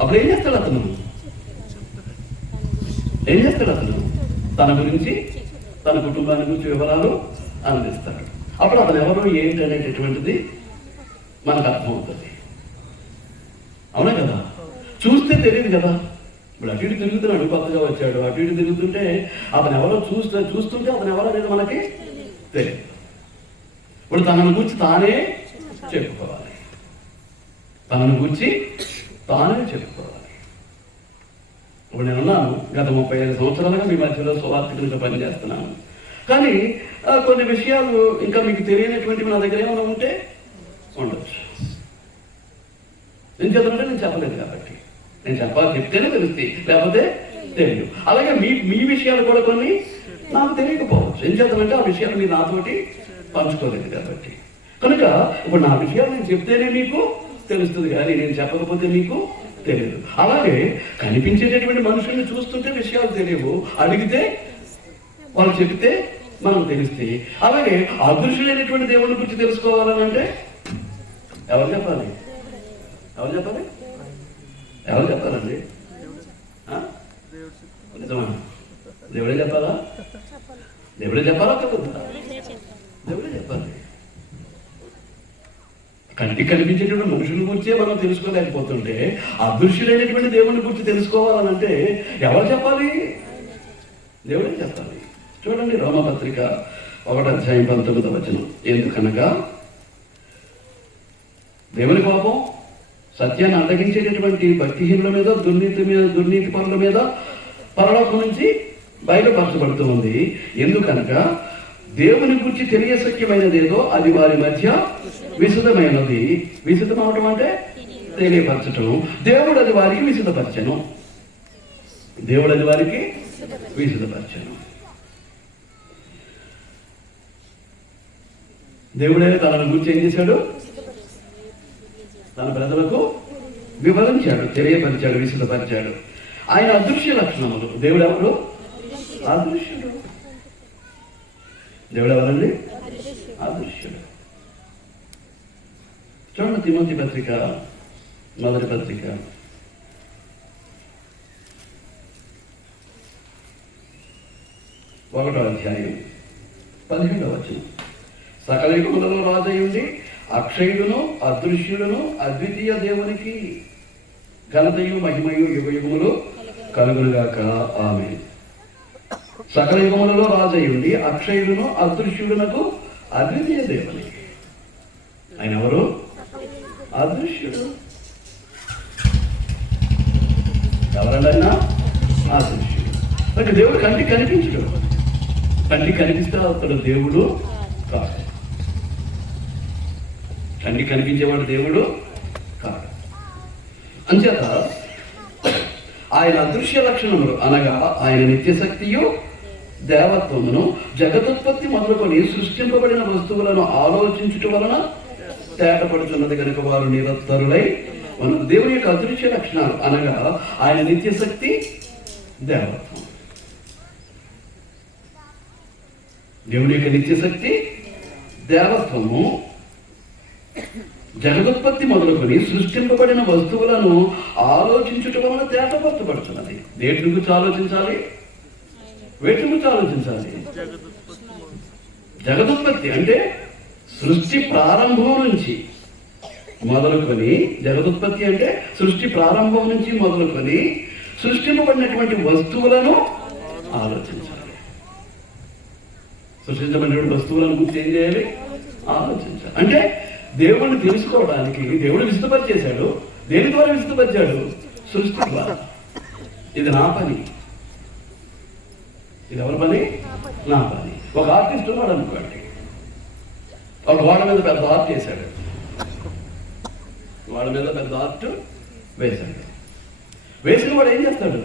అప్పుడు ఏం చేస్తాడు అతను? తన గురించి, తన కుటుంబాన్ని గురించి వివరాలు అందిస్తాడు. అప్పుడు అతను ఎవరు ఏంటి అనేటటువంటిది మనకు అర్థమవుతుంది. అవునా కదా? చూస్తే తెలియదు కదా. ఇప్పుడు అటు ఇటు తిరుగుతున్నాడు, కొత్తగా వచ్చాడు, అటు ఇటు తిరుగుతుంటే అతను ఎవరో చూస్తుంటే అతను ఎవరో అనేది మనకి తెలియదు. ఇప్పుడు తనను గురించి తానే చెప్పుకోవాలి. ఇప్పుడు నేనున్నాను, గత 35 సంవత్సరాలుగా మీ మధ్యలో సువార్థికులుగా పనిచేస్తున్నాను. కానీ కొన్ని విషయాలు ఇంకా మీకు తెలియనటువంటివి నా దగ్గర ఏమైనా ఉంటే ఉండొచ్చు. నేను చెప్తున్నట్టే నేను చెప్పలేదు కాబట్టి, నేను చెప్తేనే తెలుస్తాయి, లేకపోతే తెలియదు. అలాగే మీ విషయాలు కూడా కొన్ని నాకు తెలియకపోవచ్చు. ఏం చేద్దామంటే ఆ విషయాలు మీరు నాతోటి పంచుకోలేదు కాబట్టి. కనుక ఇప్పుడు నా విషయాలు నేను చెప్తేనే మీకు తెలుస్తుంది, కానీ నేను చెప్పకపోతే మీకు తెలియదు. అలాగే కనిపించేటటువంటి మనుషుల్ని చూస్తుంటే విషయాలు తెలియవు, అడిగితే వాళ్ళు చెబితే మనం తెలిస్తే. అలాగే అదృశ్యులైనటువంటి దేవుని గురించి తెలుసుకోవాలని అంటే ఎవరు చెప్పాలండి? నిజమా? దేవుడే చెప్పాలా? దేవుడే చెప్పాలి. కంటికి కనిపించేటువంటి మనుషుల గురించే మనం తెలుసుకోలేకపోతుంటే అదృశ్యులైనటువంటి దేవుని గురించి తెలుసుకోవాలనంటే ఎవరు చెప్పాలి? దేవుడే చెప్పాలి. చూడండి, రోమపత్రిక 1:19. ఎందుకనగా దేవుని కోపం సత్యాన్ని అడ్డగించేటటువంటి భక్తిహీనుల మీద, దుర్నీతి పనుల మీద పరలోకం నుంచి బయలుపరచబడుతూ ఉంది. ఎందుకనగా దేవుని గురించి తెలియశక్యమైనదేదో అది వారి మధ్య విశదమైనది. విశదం అవటం అంటే తెలియపరచటం. దేవుడు అది వారికి విశదపరచను. దేవుడే తనను గురించి ఏం చేశాడు? తన ప్రజలకు వివరించాడు, తెలియపరిచాడు, విశదపరిచాడు. ఆయన అదృశ్య లక్షణములు. దేవుడు ఎవరు? అదృశ్యుడు. దేవుడు ఎవరండి? అదృశ్యుడు. చూడండి, తిమోతి పత్రిక 1వ పత్రిక 1వ అధ్యాయం 15వ వచనం. సకల యుగములలో రాజయుండి అక్షయుడును అదృశ్యుడును అద్వితీయ దేవునికి ఘనతయు మహిమయు యుగయుగములు కలుగునుగాక. ఆమేన్. సకల యుగములలో రాజయుండి అక్షయుడును అదృశ్యుడునకు అద్వితీయ దేవునికి. ఆయన ఎవరు? అదృశ్యుడు. ఎవరన్నా అదృశ్యుడు. అంటే దేవుడు కంటికి కనిపించడు. కంటికి కనిపిస్తే అతడు దేవుడు కాదు. కంటికి కనిపించేవాడు దేవుడు కాదు. అంచేత ఆయన అదృశ్య లక్షణములు అనగా ఆయన నిత్యశక్తియు దేవత్వమును జగదుత్పత్తి మొదలుకొని సృష్టింపబడిన వస్తువులను ఆలోచించుట వలన తేటపడుతున్నది కనుక వారు నిరత్తరులై మనం దేవుని యొక్క అదృశ్య లక్షణాలు అనగా ఆయన నిత్యశక్తి దేవత్వం. దేవుని యొక్క నిత్యశక్తి దేవత్వము జగదుత్పత్తి మొదలుకొని సృష్టింపబడిన వస్తువులను ఆలోచించుట వలన తేటపరచబడుతున్నది. దేని గురించి ఆలోచించాలి? వేటి గురించి ఆలోచించాలి? జగదుత్పత్తి అంటే సృష్టి ప్రారంభం నుంచి మొదలుకొని, జగదుత్పత్తి అంటే సృష్టి ప్రారంభం నుంచి మొదలుకొని సృష్టింపబడినటువంటి వస్తువులను ఆలోచించాలి. సృష్టించబడినటువంటి వస్తువులను గురించి ఏం చేయాలి? ఆలోచించాలి. అంటే దేవుణ్ణి తెలుసుకోవడానికి దేవుడు విస్తపరిచేశాడు. దేని ద్వారా విస్తపరిచాడు? సృష్టి ద్వారా. ఇది నా పని. ఇది ఎవరి పని? నా పని. ఒక ఆర్టిస్ట్ ఉన్నాడు అనుకోండి, ఒక గోడ మీద పెద్ద ఆర్ట్ వేశాడు. గోడ మీద పెద్ద ఆర్ట్ వేశాడు. వేసిన వాడు ఏం చేస్తాడు?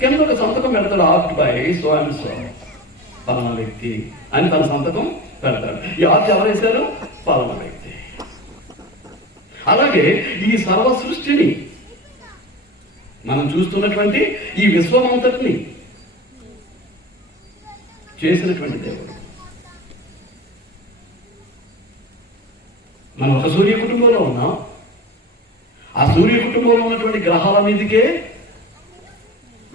కింద ఒక సంతకం పెడతాడు. Art by so and so, పలానా వ్యక్తి అని తన సంతకం పెడతాడు. ఈ ఆర్ట్ ఎవరు వేశారు? పలానా వ్యక్తి. అలాగే ఈ సర్వ సృష్టిని మనం చూస్తున్నటువంటి ఈ విశ్వమంతటిని చేసినటువంటి దేవుడు. మనం ఒక సూర్య కుటుంబంలో ఉన్నాం. ఆ సూర్య కుటుంబంలో ఉన్నటువంటి గ్రహాల మీదకే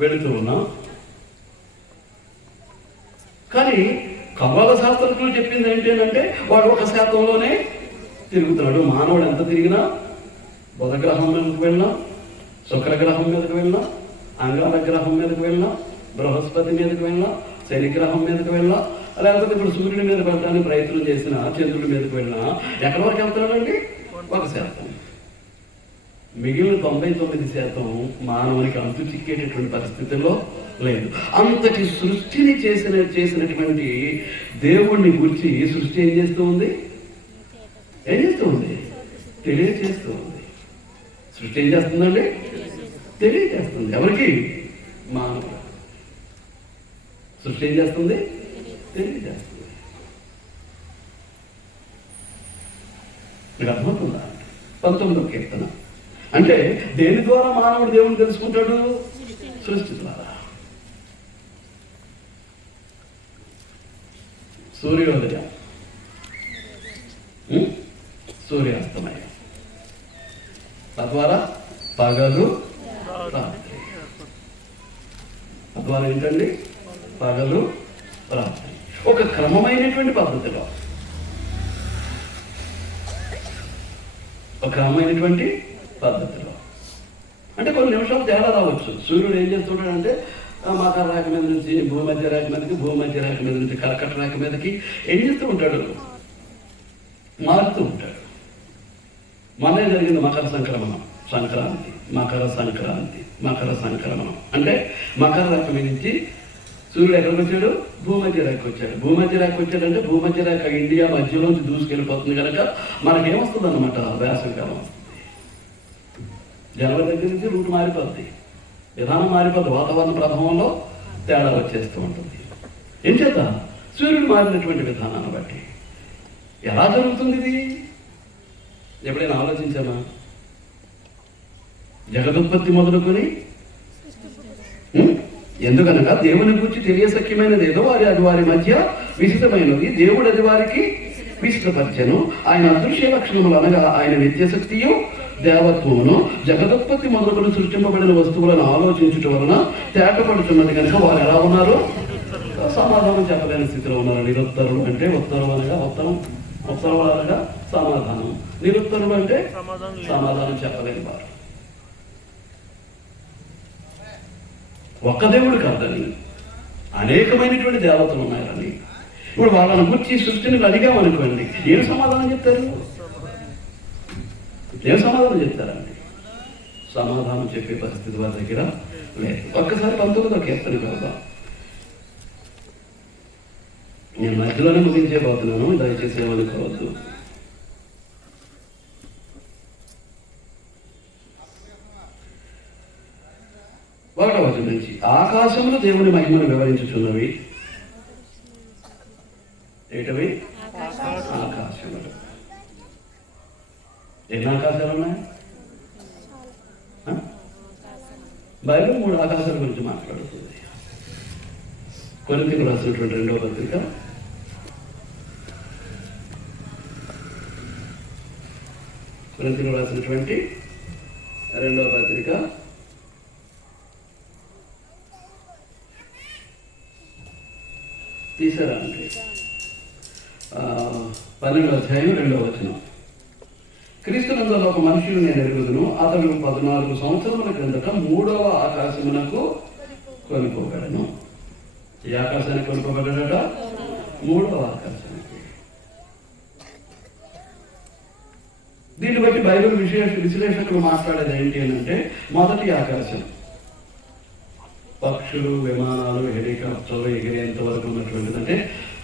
వెళుతూ ఉన్నాం. కానీ ఖగోళ శాస్త్రజ్ఞులు చెప్పింది ఏంటంటే వాడు 1% తిరుగుతున్నాడు. మానవుడు ఎంత తిరిగినా బుధగ్రహం మీదకి వెళ్ళినా, శుక్రగ్రహం మీదకి వెళ్ళినా, అంగార గ్రహం మీదకి వెళ్ళినా, బృహస్పతి మీదకి వెళ్ళినా, శనిగ్రహం మీదకి వెళ్ళినా, లేకపోతే ఇప్పుడు సూర్యుడి మీద వెళ్ళడానికి ప్రయత్నం చేసిన చంద్రుడి మీదకి వెళ్ళినా ఎక్కడి వరకు వెళ్తున్నాడండి? 1%. మిగిలిన 99% మానవునికి అంతు చిక్కేటటువంటి పరిస్థితుల్లో లేదు. అంతటి సృష్టిని చేసినటువంటి దేవుణ్ణి గురించి సృష్టి ఏం చేస్తూ ఉంది? ఏం చేస్తూ ఉంది? తెలియజేస్తూ ఉంది. సృష్టి ఏం చేస్తుందండి? తెలియజేస్తుంది. ఎవరికి? మానవుడు. సృష్టి ఏం చేస్తుంది? తెలియజేస్తుంది. మీకు అర్థమవుతుందా? 19వ కీర్తన. అంటే దేని ద్వారా మానవుడు దేవుని తెలుసుకుంటాడు? సృష్టి ద్వారా. సూర్యోదయం, సూర్యాస్తమయం, తద్వారా పగలు రాత్రి. తద్వారా ఏంటండి? పగలు రాత్రి. ఒక క్రమమైనటువంటి పద్ధతిలో, ఒక క్రమమైనటువంటి పద్ధతిలో. అంటే కొన్ని నిమిషాలు తేడా రావచ్చు. సూర్యుడు ఏం చేస్తుంటాడంటే మకర రేఖ మీద నుంచి భూమధ్య రేఖ మీదకి, భూమధ్య రేఖ మీద నుంచి కర్కట రేఖ మీదకి ఏం చేస్తూ ఉంటాడు? మారుతూ ఉంటాడు. మొన్నే జరిగింది మకర సంక్రాంతి, మకర సంక్రమణం. అంటే మకర రేఖ మీద నుంచి సూర్యుడు ఎక్కడికి వచ్చాడు? భూమధ్య రేఖ వచ్చాడు. భూమధ్య రేఖ వచ్చాడంటే భూమధ్య రేఖ ఇండియా మధ్యలోంచి దూసుకెళ్ళిపోతుంది కనుక మనకేమొస్తుంది అన్నమాట? వేసవికాలం వస్తుంది. జనవరి దగ్గర నుంచి రూట్ మారిపోద్ది, విధానం మారిపోద్ది. వాతావరణ ప్రభావంలో తేడా వచ్చేస్తూ ఉంటుంది. ఏం చేత? సూర్యుడు మారినటువంటి విధానాన్ని బట్టి. ఎలా జరుగుతుంది ఇది? ఎప్పుడైనా ఆలోచించామా? జగదుత్పత్తి మొదలుకొని ఎందుకనగా దేవుని గురించి తెలియసఖ్యమైనది ఏదో అది వారి మధ్య విశిష్టమైనది. దేవుడు అది వారికి విశిష్టపరిచెను. ఆయన అదృశ్య లక్షణములు అనగా ఆయన నిత్యశక్తియు దేవత్వమును జగదుత్పత్తి మొదలుకొని సృష్టింపబడిన వస్తువులను ఆలోచించుట వలన తేటపడుతున్నది కనుక వారు ఎలా ఉన్నారు? సమాధానం చెప్పలేని స్థితిలో ఉన్నారు. నిరుత్తరులు అంటే ఉత్తరం అనగా ఉత్తరం అనగా సమాధానం, నిరుత్తరులు అంటే సమాధానం చెప్పలేని వారు. ఒక్క దేవుడు కాదని అనేకమైనటువంటి దేవతలు ఉన్నారని. ఇప్పుడు వాళ్ళని గురించి సృష్టిని అడిగామనుకోండి, ఏం సమాధానం చెప్తారు? ఏం సమాధానం చెప్తారండి? సమాధానం చెప్పే పరిస్థితి వారి దగ్గర లేదు. ఒక్కసారి 19వ కీర్తన కలుద్దాం. నేను మధ్యలోనే ముగించేపోతున్నాను, దయచేసి ఏమనుకోవద్దు. ఒకటవ వచనం నుంచి, ఆకాశములు దేవుని మహిమను వివరించుచున్నవి. ఏంటవి? ఆకాశములు. ఎన్ని ఆకాశాలు ఉన్నాయి? బైబిల్ 3 ఆకాశాల గురించి మాట్లాడుతుంది. కొరింథీయులకు రాసినటువంటి 2వ పత్రిక 2వ పత్రిక తీసారా అంటే 12వ అధ్యాయం 2వ వచనం. క్రీస్తునందులో ఒక మనుషులు నేను ఎరుగుదును, అతడు 14 సంవత్సరముల క్రిందట 3వ ఆకాశమునకు కొనుక్కోబడను. ఈ ఆకాశానికి కొనుక్కోబడ్డాడట 3వ ఆకాశానికి. దీన్ని బట్టి బైబిల్ విశ్లేషకులు మాట్లాడేది ఏంటి అని అంటే, మొదటి ఆకాశం పక్షులు, విమానాలు, హెలికాప్టర్లు ఎగిరేంత వరకు ఉన్నటువంటిది, అంటే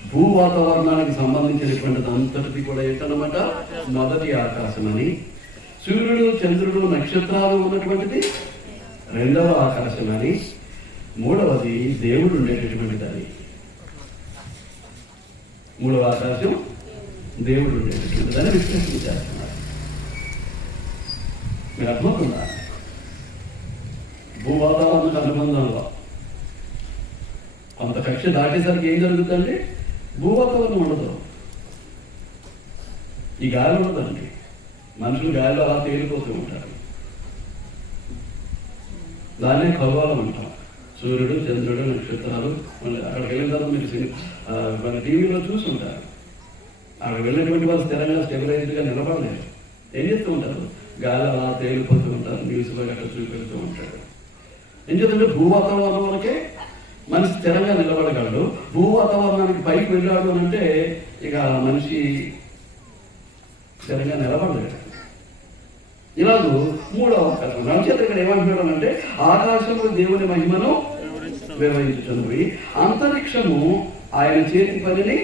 భూ వాతావరణానికి సంబంధించినటువంటిది అంతటిది కూడా ఏంటన్నమాట మొదటి ఆకాశం అని. సూర్యుడు, చంద్రుడు, నక్షత్రాలు ఉన్నటువంటిది 2వ ఆకాశం అని. 3వది దేవుడు ఉండేటటువంటిదని. 3వ ఆకాశం దేవుడు ఉండేటటువంటిదని విశ్లేషణ చేస్తున్నారు. మీరు అర్థమవుతుందా? భూ వాతావరణ అనుబంధంలో కొంత కక్ష దాటేసరికి ఏం జరుగుతుందండి? భూ వాతావరణం ఉండదు, ఈ గాలి ఉండదండి. మనుషులు గాలిలో అలా తేలిపోతూ ఉంటారు. దాన్నే ఖగోళం అంటాం. సూర్యుడు, చంద్రుడు, నక్షత్రాలు. అక్కడికి వెళ్ళిన తర్వాత మీరు మన టీవీలో చూస్తుంటారు. అక్కడ వెళ్ళినటువంటి వాళ్ళు స్థిరంగా స్టెబిలైజ్డ్గా నిలబడలేరు. ఏం చేస్తూ ఉంటారు? గాలి అలా తేలిపోతూ ఉంటారు. న్యూస్లో అక్కడ చూపెడుతూ ఉంటారు. ఏం చేస్తుంటే భూ వాతావరణం వరకే మనిషి స్థిరంగా నిలబడగలడు. భూ వాతావరణానికి పైకి వెళ్ళాడు అని అంటే ఇక మనిషి స్థిరంగా నిలబడలేడు. ఇలాగూ 3వ ఆకాశం. నక్షత్రం ఇక్కడ ఏమంటున్నాడు అంటే, ఆకాశంలో దేవుని మహిమను వివరించుచున్నవి, అంతరిక్షము ఆయన చేతి పనిని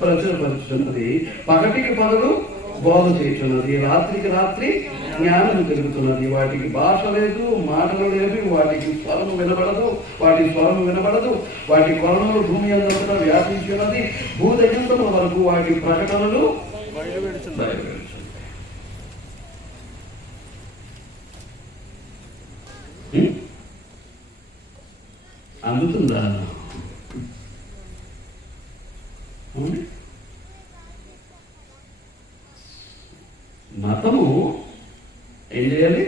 ప్రచురపరుచుతున్నది, పగటికి పగలు బోధ చేయుచున్నది, రాత్రికి రాత్రి జ్ఞానం తెలుగుతున్నది. వాటికి భాష లేదు, మాటలు లేదు, వాటికి స్వరము వినబడదు, వాటి కొలనులు భూమి అంతటా వ్యాపించున్నది, భూదయంతముల వరకు వాటి ప్రకటనలు బయలువెడుచున్నది. అందుతుందా? మతము ఏం చేయాలి?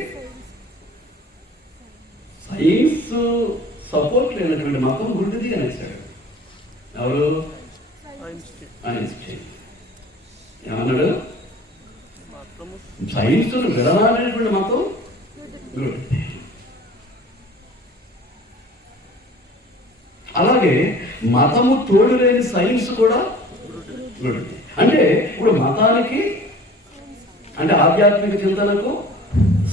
సైన్స్ సపోర్ట్ లేనటువంటి మతం గుడ్డిది అనేసాడు. ఎవరు? ఐన్స్టైన్ ఏమన్నాడు? సైన్స్ విడనాడేటువంటి మతం గుడ్డిది. అలాగే మతము తోడు లేని సైన్స్ కూడా గుడ్డిది. అంటే ఇప్పుడు మతానికి, అంటే ఆధ్యాత్మిక చింతనకు,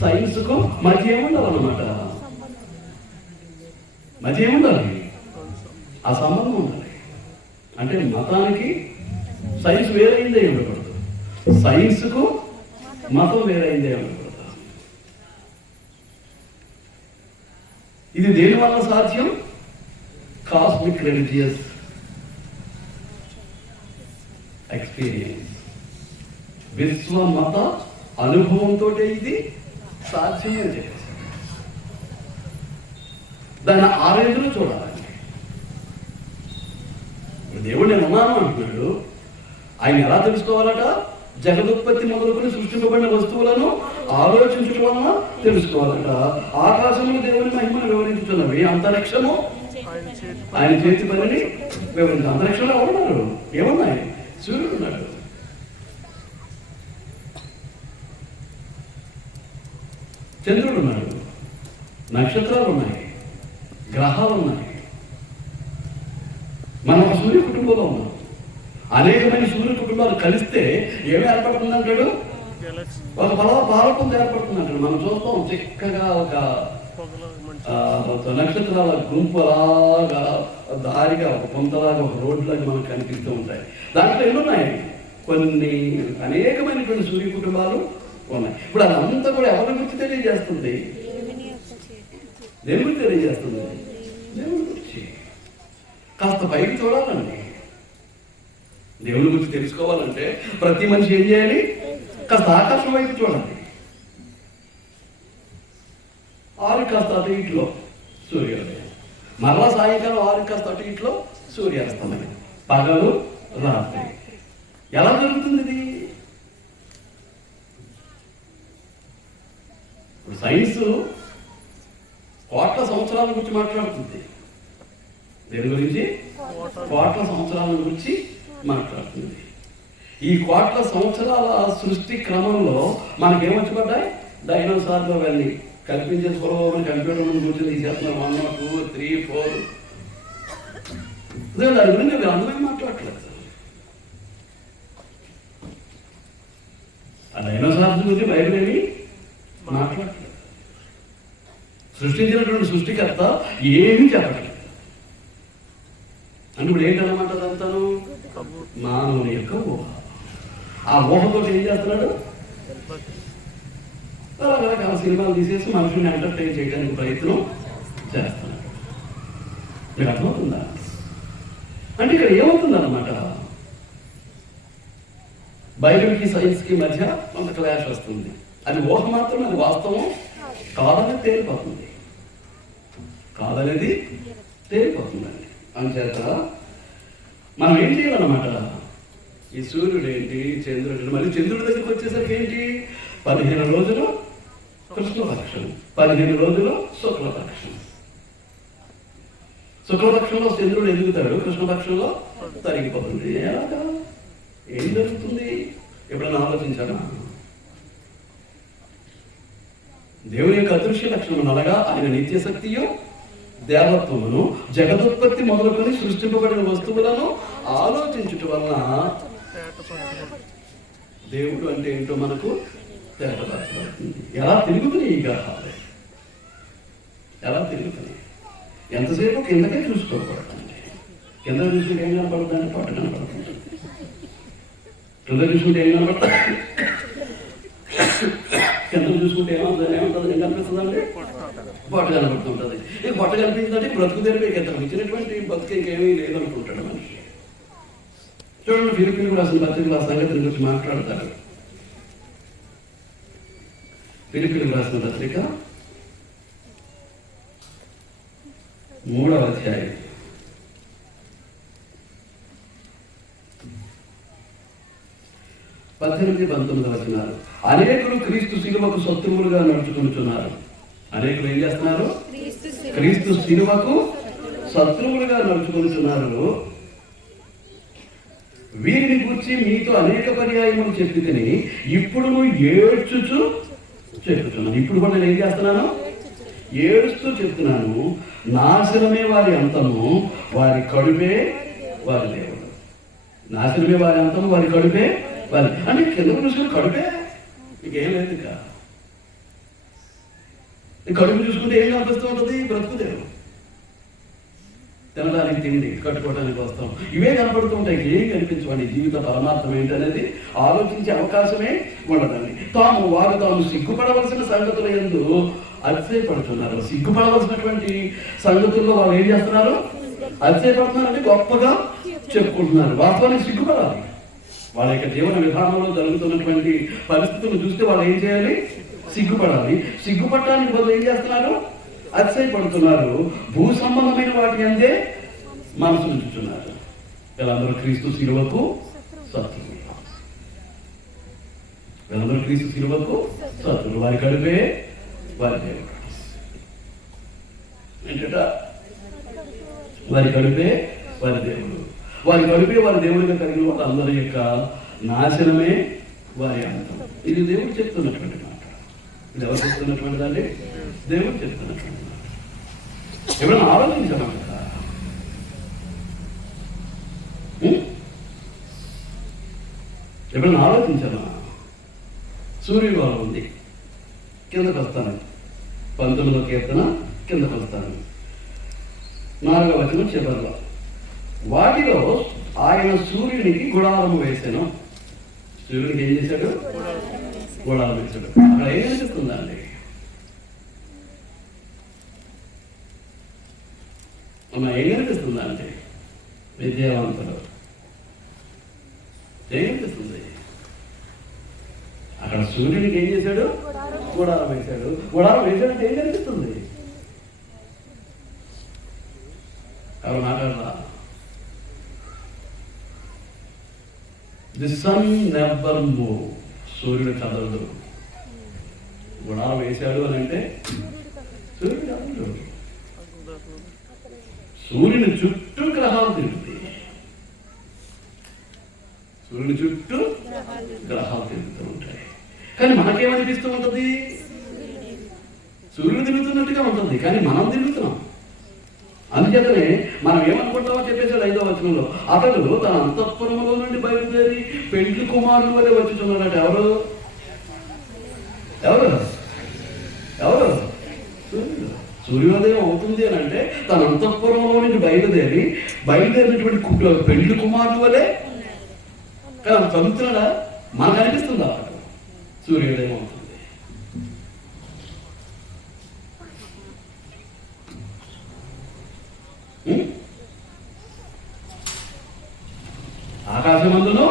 సైన్స్కు మధ్య ఏముండాలన్నమాట? మధ్య ఏముండాలి? ఆ సంబంధం ఉండాలి. అంటే మతానికి సైన్స్ వేరైందే ఉండకూడదు, సైన్స్కు మతం వేరైందే ఉండకూడదు. ఇది దేనివల్ల సాధ్యం? కాస్మిక్ రిలీజియస్ ఎక్స్పీరియన్స్, విశ్వమత అనుభవంతో ఇది సాధ్యం అని చెప్పేసి దాన్ని ఆరేందులో చూడాలండి. దేవుడు నేను ఉన్నాను అంటున్నాడు. ఆయన ఎలా తెలుసుకోవాలట? జగదుత్పత్తి మొదలుకొని సృష్టింపబడిన వస్తువులను ఆలోచించడం వలన తెలుసుకోవాలట. ఆకాశములు దేవుని మహిమను వివరించుతున్నవి, అంతరిక్షము ఆయన చేతి పనిని వివరించాం. అంతరిక్షంలో ఎవరున్నారు? ఏమున్నాయి? సూర్యుడు ఉన్నాడు, చంద్రుడు ఉన్నాడు, నక్షత్రాలు ఉన్నాయి, గ్రహాలు ఉన్నాయి. మనం సూర్య కుటుంబంలో ఉన్నాం. అనేకమైన సూర్య కుటుంబాలు కలిస్తే ఏమి ఏర్పడుతుందంటాడు? ఒక పాలకం ఏర్పడుతుందంటాడు. మనం చూస్తాం చిక్కగా ఒక నక్షత్రాల గుంపు అలాగా దారిగా ఒక పొంతలాగా ఒక రోడ్లాగా మనకు కనిపిస్తూ ఉంటాయి. దాంట్లో ఎన్నున్నాయి? కొన్ని అనేకమైనటువంటి సూర్య కుటుంబాలు ఉన్నాయి. ఇప్పుడు అదంతా కూడా ఎవరి గురించి తెలియజేస్తుంది? దేవుడి గురించి తెలియజేస్తుంది. దేవుడి గురించి కాస్త పైకి చూడాలండి. దేవుడి గురించి తెలుసుకోవాలంటే ప్రతి మనిషి ఏం చేయాలి? కాస్త ఆకాశం వైపు చూడాలి. 6 కాస్త అటు ఇట్లో సూర్యోదయం, మరలా సాయంకాలం 6 కాస్త అటు ఇట్లో సూర్యాస్తమయం, పగలు రాత్రి. ఎలా జరుగుతుంది ఇది? ఇప్పుడు సైన్స్ కోట్ల సంవత్సరాల గురించి మాట్లాడుతుంది. దేని గురించి? కోట్ల సంవత్సరాల గురించి మాట్లాడుతుంది. ఈ కోట్ల సంవత్సరాల సృష్టి క్రమంలో మనకేమొచ్చి పడ్డాయి? డైనోసార్లు వెళ్ళి కల్పించే స్వరూపం కంప్యూటర్ ముందు కూర్చొని తీసేస్తున్నారు. 1, 2, 3, 4. దాని గురించి మీరు అందరూ మాట్లాడట్లేదు. ఆ డైనోసార్స్ గురించి బయట ఏమి మాట్లాడట్లేదు. సృష్టించినటువంటి సృష్టికర్త ఏమీ చెప్పట్లేదు. అంటే ఇప్పుడు ఏంటన్నమాట? అదంతాను మానవుని యొక్క ఊహ. ఆ ఊహతో ఏం చేస్తున్నాడు? రకరకాల సినిమాలు తీసేసి మనుషుల్ని ఎంటర్టైన్ చేయడానికి ప్రయత్నం చేస్తున్నాడు. మీకు అర్థమవుతుందా? అంటే ఇక్కడ ఏమవుతుందన్నమాట? బైబిల్కి సైన్స్కి మధ్య కొంత క్లాష్ వస్తుంది. అది ఊహ మాత్రం, అది వాస్తవం కాదనేది తేలిపోతుంది. కాదనేది తేలిపోతుందండి. అందుచేత మనం ఏం చేయాలన్నమాట? ఈ సూర్యుడు ఏంటి, చంద్రుడు, మళ్ళీ చంద్రుడి దగ్గరికి వచ్చేసరికి ఏంటి? 15 రోజులు కృష్ణపక్షం, 15 రోజులు శుక్లపక్షం. శుక్లపక్షంలో చంద్రుడు ఎదుగుతాడు, కృష్ణపక్షంలో తరిగిపోతుంది. ఎలాగా? ఏం జరుగుతుంది? ఎప్పుడైనా ఆలోచించారా? దేవుని యొక్క అదృశ్య లక్షణం అనగా ఆయన నిత్యశక్తియు దేవత్వమును జగదుత్పత్తి మొదలుకొని సృష్టింపబడిన వస్తువులను ఆలోచించుట వలన దేవుడు అంటే ఏంటో మనకు తేటపడుతుంది. ఎలా తిరుగుతున్నాయి ఈ గ్రహాలు? ఎలా తిరుగుతున్నాయి? ఎంతసేపు కిందకే చూసుకోకూడదండి. కింద చూసుకుంటే ఏం కనపడుతుందని పట్టు కనపడుతుంది. కింద చూసుకుంటే ఏం కనపడుతుంది? కింద చూసుకుంటే ఏమవుతుంది? ఏం కనిపిస్తుందండి? పొట్ట కనబడుతుంటుంది. ఇక పొట్ట కనిపించిందంటే బ్రతుకు తెరిపేకి ఎంత ఇచ్చినటువంటి బతుకు ఇంకేమీ లేదనుకుంటాడు మనిషి. చూడండి, ఫిలిప్పీలకు రాసిన పత్రికలు ఆ సంగతి గురించి మాట్లాడతారు. ఫిలిప్పీలకు రాసిన పత్రిక 3వ అధ్యాయం 18-19 వచనాలు. అనేకులు క్రీస్తు శిలువకు శత్రువులుగా నడుచుకుంటున్నారు. అనేకులు ఏం చేస్తున్నారు? క్రీస్తు శిలువకు శత్రువులుగా నడుచుకుంటున్నారు. వీరిని గురించి మీతో అనేక పర్యాయములు చెప్పి తిని ఇప్పుడు ఏడ్చుచు చెప్తున్నాను. ఇప్పుడు కూడా నేను ఏం చేస్తున్నాను? ఏడుస్తూ చెప్తున్నాను. నాశనమే వారి అంతము, వారి కడుపే వారి దేవుడు. నాశనమే వారి అంతము, వారి కడుపే వారి. అంటే కింద చూసుకుని కడుపే ఇంకేం లేదు. ఇంకా కడుపు చూసుకుంటే ఏం కనిపిస్తూ ఉంటుంది? బ్రతుకుదేవు, తినడానికి తిండి, కట్టుకోవడానికి వస్తాం, ఇవే కనపడుతూ ఉంటాయి. ఏం కనిపించవండి. జీవిత పరమార్థం ఏంటనేది ఆలోచించే అవకాశమే ఉండదండి. వారు తాము సిగ్గుపడవలసిన సంగతుల యందు అతిశయపడుతున్నారు. సిగ్గుపడవలసినటువంటి సంగతుల్లో వాళ్ళు ఏం చేస్తున్నారు? అతిశయపడుతున్నారంటే గొప్పగా చెప్పుకుంటున్నారు. వాస్తవానికి సిగ్గుపడాలి. వాళ్ళ యొక్క జీవన విధానంలో జరుగుతున్నటువంటి పరిస్థితులు చూస్తే వాళ్ళు ఏం చేయాలి? సిగ్గుపడాలి. సిగ్గుపడటానికి బదులు ఏం చేస్తున్నారు? అతిశయపడుతున్నారు. భూ సంబంధమైన వాటి అందే మనసు ఉంచుతున్నారు. వీళ్ళందరూ క్రీస్తు శిలువకు శత్రువులు. వీళ్ళందరూ క్రీస్తు శిలువకు శత్రువులు. వారి కడుపే వారి దేవుడు. ఏంటట? వారి కడుపే వారి దేవుడు. వారి కడుపే వారి దేవుడిగా కలిగిన వాళ్ళందరి యొక్క నాశనమే వారి అంతం. ఇది దేవుడు చెప్తున్నటువంటి మాట. ఇది ఎవరు చెప్తున్నటువంటిది అంటే దేవుడు చెప్తున్నటువంటి మాట. ఎవరైనా ఆలోచించమంట, ఎప్పుడైనా ఆలోచించాలా? సూర్యభావం ఉంది, కిందకు వస్తాను. 19వ కీర్తన కిందకు వస్తాను, 4వ వచనం చివరిలో. వాటిలో ఆయన సూర్యునికి గుడారం వేసాను. సూర్యునికి ఏం చేశాడు? గుడారం వేశాడు. అక్కడ ఏం అనిపిస్తుందండి? అమ్మ ఏం కనిపిస్తుందండి? విద్యావంతులు ఏం కనిపిస్తుంది? అక్కడ సూర్యునికి ఏం చేశాడు? గుడారం వేశాడు. గుడారం వేశాడంటే ఏం కనిపిస్తుంది? ఎవరు మాట్లాడరా? The sun never move. సూర్యుడు కదలడు. గుడారం వేశాడు అని అంటే సూర్యుడు కదలడు. సూర్యుని చుట్టూ గ్రహాలు తిరుగుతాయి. సూర్యుని చుట్టూ గ్రహాలు తిరుగుతూ ఉంటాయి. కానీ మనకేమనిపిస్తూ ఉంటుంది? సూర్యుడు తిరుగుతున్నట్టుగా ఉంటుంది, కానీ మనం తిరుగుతున్నాం. అందుచేతనే మనం ఏమనుకుంటామో చెప్పేసాడు 5వ వచనంలో. అతడు తన అంతఃపురములో నుండి బయలుదేరి పెండ్లి కుమారుడు వలె వచ్చుచున్నాడట. ఎవరు ఎవరు ఎవరు? సూర్యుడు. సూర్యోదయం అవుతుంది అని అంటే తన అంతఃపురంలో నుంచి బయలుదేరినటువంటి పెండ్లి కుమారుడు వలె. కానీ చదువుతున్నాడా? మనకు అనిపిస్తుందా? సూర్యోదయం అవుతుంది. ఆకాశమందును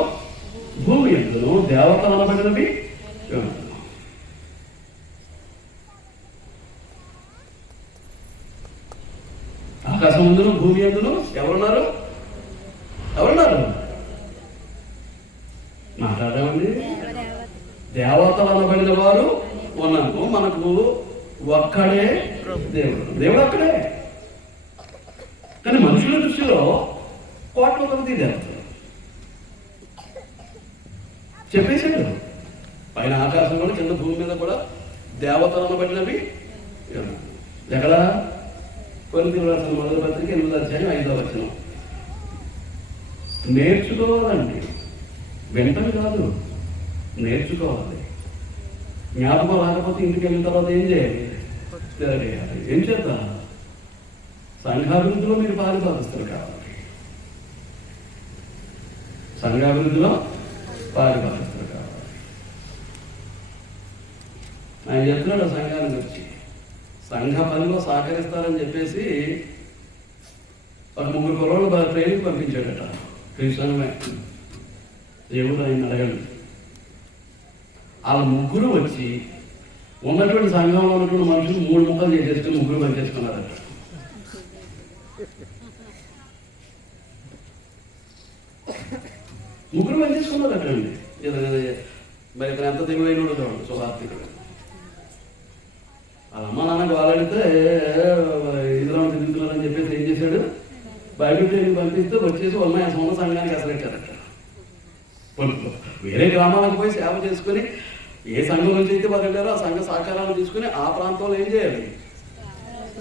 భూమి ఎందును దేవతలు అనబడినవి. ఆకాశమందును భూమి ఎందును ఎవరున్నారు? ఎవరున్నారు? మాట్లాడామండి. దేవతలు అనబడిన వారు ఉన్నాము. మనకు ఒక్కడే దేవుడు. దేవుడు అక్కడే. కానీ మనుషుల దృష్టిలో కోట్ల కొలది దేవతలు. చెప్పేశాడు పైన ఆకాశం కూడా కింద భూమి మీద కూడా దేవతలు అనబడినవి. ఎక్కడ? కొరింథీయులకు రాసిన 1వ పత్రిక 8వ అధ్యాయం 5వ వచనం. నేర్చుకోవాలండి, వెంటనే కాదు, నేర్చుకోవాలి. జ్ఞాపకం రాకపోతే ఇంటికి వెళ్ళిన తర్వాత ఏం చేయాలి? తెలియజేయాలి. ఏం చేద్దాం? సంఘాభివృద్ధిలో మీరు పాలుభాగస్తులు కావాలి. సంఘాభివృద్ధిలో పాలుభాగస్తులు కావాలి. ఆయన చెప్తున్నాడు సంఘాన్ని వచ్చి సంఘ పనిలో సహకరిస్తారని చెప్పేసి ఒక 3 కుర్రోళ్ళు ట్రైనింగ్ పంపించాడట. క్రిస్టియన్మే దేవుడు ఆయన అడగండి. వాళ్ళ 3 వచ్చి ఉన్నటువంటి సంఘంలో ఉన్నటువంటి మనుషులు 3 ముక్కలు చేసేసుకుని 3 పని చేసుకున్నారట. ముగ్గురు పని చేసుకున్నారు అక్కడండి. మరి ఇక్కడ ఎంత తెలివైన చూడండి, శుభార్తికుడు. వాళ్ళ అమ్మ నాన్నకు వాళ్ళడితే ఇందులో తిరుగుతున్నారని చెప్పేసి ఏం చేశాడు? బైబిల్ ట్రైనింగ్ పంపిస్తే వచ్చేసి ఉన్న సంఘానికి అసలెట్టారట. వేరే గ్రామాలకు పోయి సేవ చేసుకుని ఏ సంఘం నుంచి అయితే వాళ్ళు వెళ్ళారో ఆ సంఘ సహకారాలు తీసుకుని ఆ ప్రాంతంలో ఏం చేయాలి?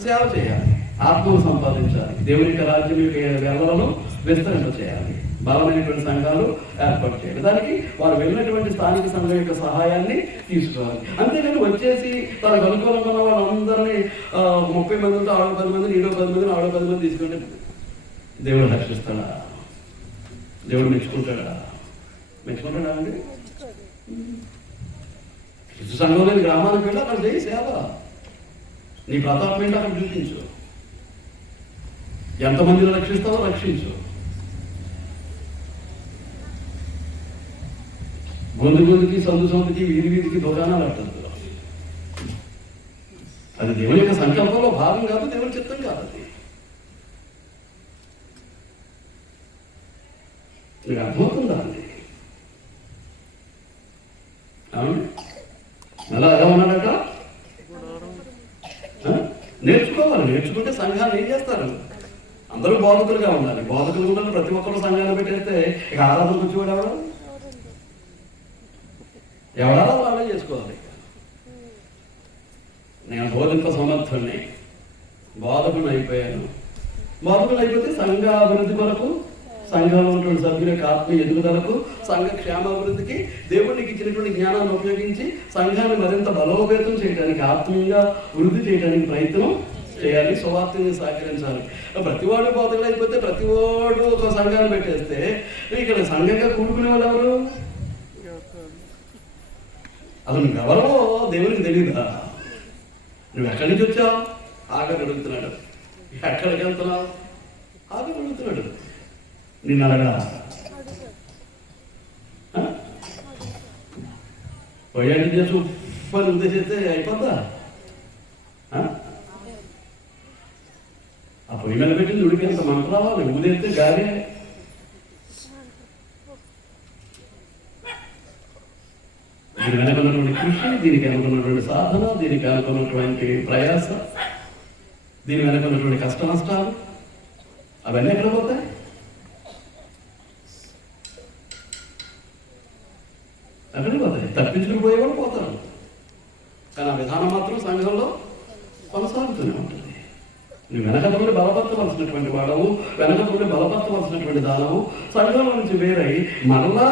సేవ చేయాలి, ఆత్మను సంపాదించాలి, దేవుని యొక్క రాజ్యం యొక్క వ్యవహారాలను విస్తరింప చేయాలి, బలమైనటువంటి సంఘాలు ఏర్పాటు చేయాలి. దానికి వారు వెళ్ళినటువంటి స్థానిక సంఘం యొక్క సహాయాన్ని తీసుకోవాలి. అంతేగాని వచ్చేసి తనకు అనుకూలంగా ఉన్న వాళ్ళందరినీ 30 మందితో 10 మందిని 10 మందిని 10 మంది తీసుకుంటే దేవుడు రక్షిస్తాడా? దేవుడు మెచ్చుకుంటాడా? మెచ్చుకుంటాడా అండి? సంఘం లేని గ్రామానికి వెళ్ళి అక్కడ చేయి సేవ. నీ ప్రతాపం ఏంటో అక్కడ చూపించు. ఎంతమందిని రక్షిస్తావో రక్షించు. గొంతుకి సందుకి వీధికి దుకాణాలు అంటారు. అది దేవుని యొక్క సంకల్పంలో భాగం కాదు, దేవుని చిత్తం కాదు. అది మీకు అర్థమవుతుందా అండి? అలా ఎలా ఉన్నాడట? నేర్చుకోవాలి. నేర్చుకుంటే సంఘాలు ఏం చేస్తారు? అందరూ బోధకులుగా ఉండాలి. బోధకులు ఉండాలి. ప్రతి ఒక్కరు సంఘాన్ని పెట్టేస్తే ఇక ఆరాధనకు వచ్చేవాడు ఎవడారా వాళ్ళే చేసుకోవాలి. నేను బోధింప సమర్థుడిని, బోధకుని అయిపోయాను. బోధకులు అయిపోతే సంఘ అభివృద్ధి కొరకు, సంఘంలో ఉన్నటువంటి సభ్యుల యొక్క ఆత్మీయ ఎదుగుదలకు, సంఘ క్షేమాభివృద్ధికి దేవుడికి ఇచ్చినటువంటి జ్ఞానాన్ని ఉపయోగించి సంఘాన్ని మరింత బలోపేతం చేయడానికి, ఆత్మీయంగా వృద్ధి చేయడానికి ప్రయత్నం చేయాలి. సువార్తని సహకరించాలి. ప్రతివాడు బోధకులు అయిపోతే ప్రతివాడు ఒక సంఘాన్ని పెట్టేస్తే ఇక్కడ సంఘంగా కూడుకునే వాళ్ళు ఎవరు? అసలు నువ్వెవరో దేవునికి తెలియదా? నువ్వు ఎక్కడి నుంచి వచ్చావు? ఆగని అడుగుతున్నాడు. ఎక్కడికి వెళ్తున్నావు? ఆగని అడుగుతున్నాడు. నిన్ను అడగడా? పోయాడు చేసి ఉప్పని ఉద్దేశిస్తే అయిపోద్దా? ఆ పొయ్యి మీద పెట్టింది ఉడికేంత మంట రావాలి. ఊదేస్తే గాలి. దీని వెనకున్నటువంటి కృషి, దీనికి వెనకున్నటువంటి సాధన, దీనికి వెనకున్నటువంటి ప్రయాస, దీని వెనకున్నటువంటి కష్ట నష్టాలు అవన్నీ ఎక్కడ పోతాయి? ఎక్కడికి పోతాయి? తప్పించుకుని పోయేవాళ్ళు పోతారు. కానీ ఆ విధానం మాత్రం సంఘంలో కొనసాగుతూనే ఉంటుంది. నువ్వు వెనకతోటి బలపరచవలసినటువంటి వాడవు, వెనకతోటి బలపరచవలసినటువంటి దానవు. సంఘంలో నుంచి వేరై మరలా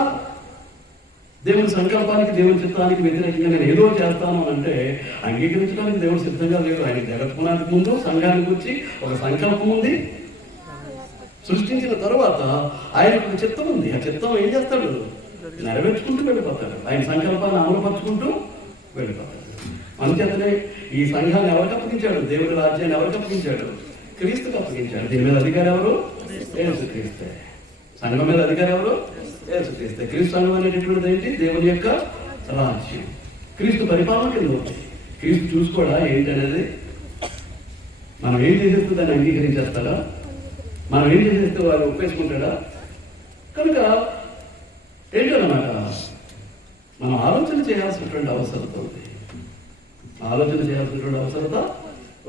దేవుని సంకల్పానికి, దేవుని చిత్తానికి వ్యతిరేకంగా నేను ఏదో చేస్తాను అంటే అంగీకరించడానికి దేవుడు సిద్ధంగా లేదు. ఆయన జగత్పునానికి ముందు సంఘానికి వచ్చి ఒక సంకల్పం ఉంది. సృష్టించిన తర్వాత ఆయనకు ఒక చిత్తం ఉంది. ఆ చిత్తం ఏం చేస్తాడు? నెరవేర్చుకుంటూ వెళ్ళిపోతాడు. ఆయన సంకల్పాన్ని అమలుపరుచుకుంటూ వెళ్ళిపోతాడు. అందుచేతనే ఈ సంఘాన్ని ఎవరికి అప్పగించాడు? దేవుడి రాజ్యాన్ని ఎవరికి అప్పగించాడు? క్రీస్తుకు అప్పగించాడు. దీని మీద అధికారం ఎవరు? యేసుక్రీస్తే. సంఘం మీద అధికారం ఎవరు? యేసుక్రీస్తే. క్రీస్తు సంఘం అనేటటువంటిది ఏంటి? దేవుని యొక్క రాజ్యం. క్రీస్తు పరిపాలన కింద ఉంటుంది. క్రీస్తు చూసుకోడా ఏంటి అనేది? మనం ఏం చేసేస్తే దాన్ని అంగీకరించేస్తాడా? మనం ఏం చేసేస్తే వారు ఒప్పేసుకుంటాడా? కనుక ఏంటన్నమాట, మనం ఆలోచన చేయాల్సినటువంటి అవసరత ఉంది. ఆలోచన చేయాల్సినటువంటి అవసరత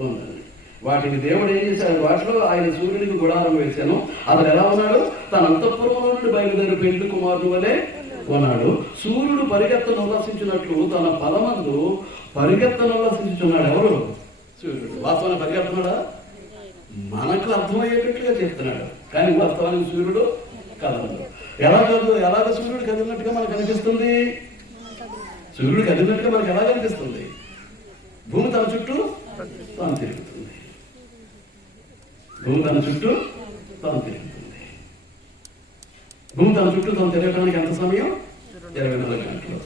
ఉందండి. వాటిని దేవుడు ఏం చేశాడు? వాటిలో ఆయన సూర్యునికి గుడారం వేశాను. అతను ఎలా ఉన్నాడు? తన అంతఃపురంలో నుండి బయలుదేరి పెండ్లి కుమారుడు వలె ఉన్నాడు. సూర్యుడు పరిగెత్తను ఉల్లాసించినట్లు తన పదమందు పరిగెత్తను ఉల్లాసించున్నాడు. ఎవరు? సూర్యుడు. వాస్తవాన్ని పరిగెత్తనాడా? మనకు అర్థమయ్యేటట్టుగా చెప్తున్నాడు. కానీ వాస్తవానికి సూర్యుడు కదలడు. ఎలాగ సూర్యుడు కదిలినట్టుగా మనకు అనిపిస్తుంది? సూర్యుడు కదిలినట్టుగా మనకు ఎలా కనిపిస్తుంది? భూమి తన చుట్టూ తాను తిరుగుతుంది. భూమి తన చుట్టూ తాను తిరుగుతుంది. భూమి తన చుట్టూ తాను తిరగడానికి ఎంత సమయం? 24 గంటలు.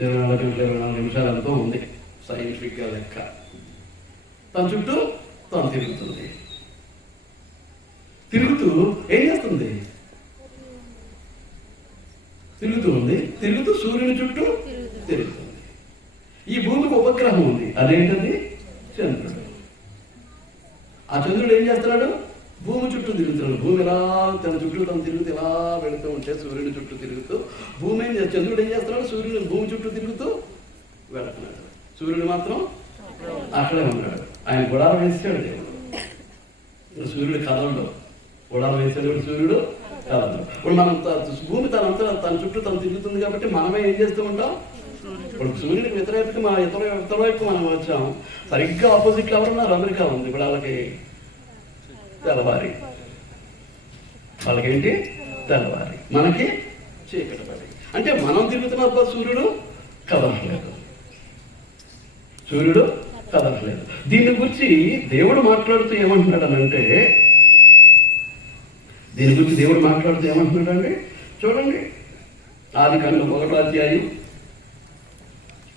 24 గంటలు 24 నిమిషాలతో ఉంది సైంటిఫిక్గా లెక్క. తన చుట్టూ తాను తిరుగుతుంది. తిరుగుతూ ఏం చేస్తుంది? తిరుగుతూ ఉంది. తిరుగుతూ సూర్యుని చుట్టూ తిరుగుతుంది. ఈ భూమికి ఉపగ్రహం ఉంది. అదేంటది? చంద్రుడు. ఆ చంద్రుడు ఏం చేస్తున్నాడు? భూమి చుట్టూ తిరుగుతున్నాడు. భూమి ఎలా తన చుట్టూ తను తిరుగుతూ ఎలా వెళుతూ ఉంటే సూర్యుని చుట్టూ తిరుగుతూ భూమి చంద్రుడు ఏం చేస్తున్నాడు? సూర్యుని భూమి చుట్టూ తిరుగుతూ వెళుతున్నాడు. సూర్యుడు మాత్రం అక్కడే ఉన్నాడు. ఆయన గుడారం వేసాడు దేవుడు. సూర్యుడు కదలడు. గుడారం వేసాడు సూర్యుడు కదలడు. ఇప్పుడు మనం భూమి తన చుట్టూ తను తిరుగుతుంది కాబట్టి మనమే ఏం చేస్తూ ఉంటాం? ఇప్పుడు సూర్యుడికి వ్యతిరేకంగా మన ఇతర వైపు మనం వచ్చాం. సరిగ్గా ఆపోజిట్లో ఎవరున్నారు? అమెరికా ఉంది. ఇప్పుడు వాళ్ళకి తెల్లవారి. వాళ్ళకేంటి? తెల్లవారి. మనకి చీకటి పడి. అంటే మనం తిరుగుతున్నప్పుడు సూర్యుడు కదలట్లేదు. సూర్యుడు కదలట్లేదు. దీని గురించి దేవుడు మాట్లాడుతూ ఏమంటున్నాడనంటే, చూడండి. ఆదికాండం 1వ అధ్యాయం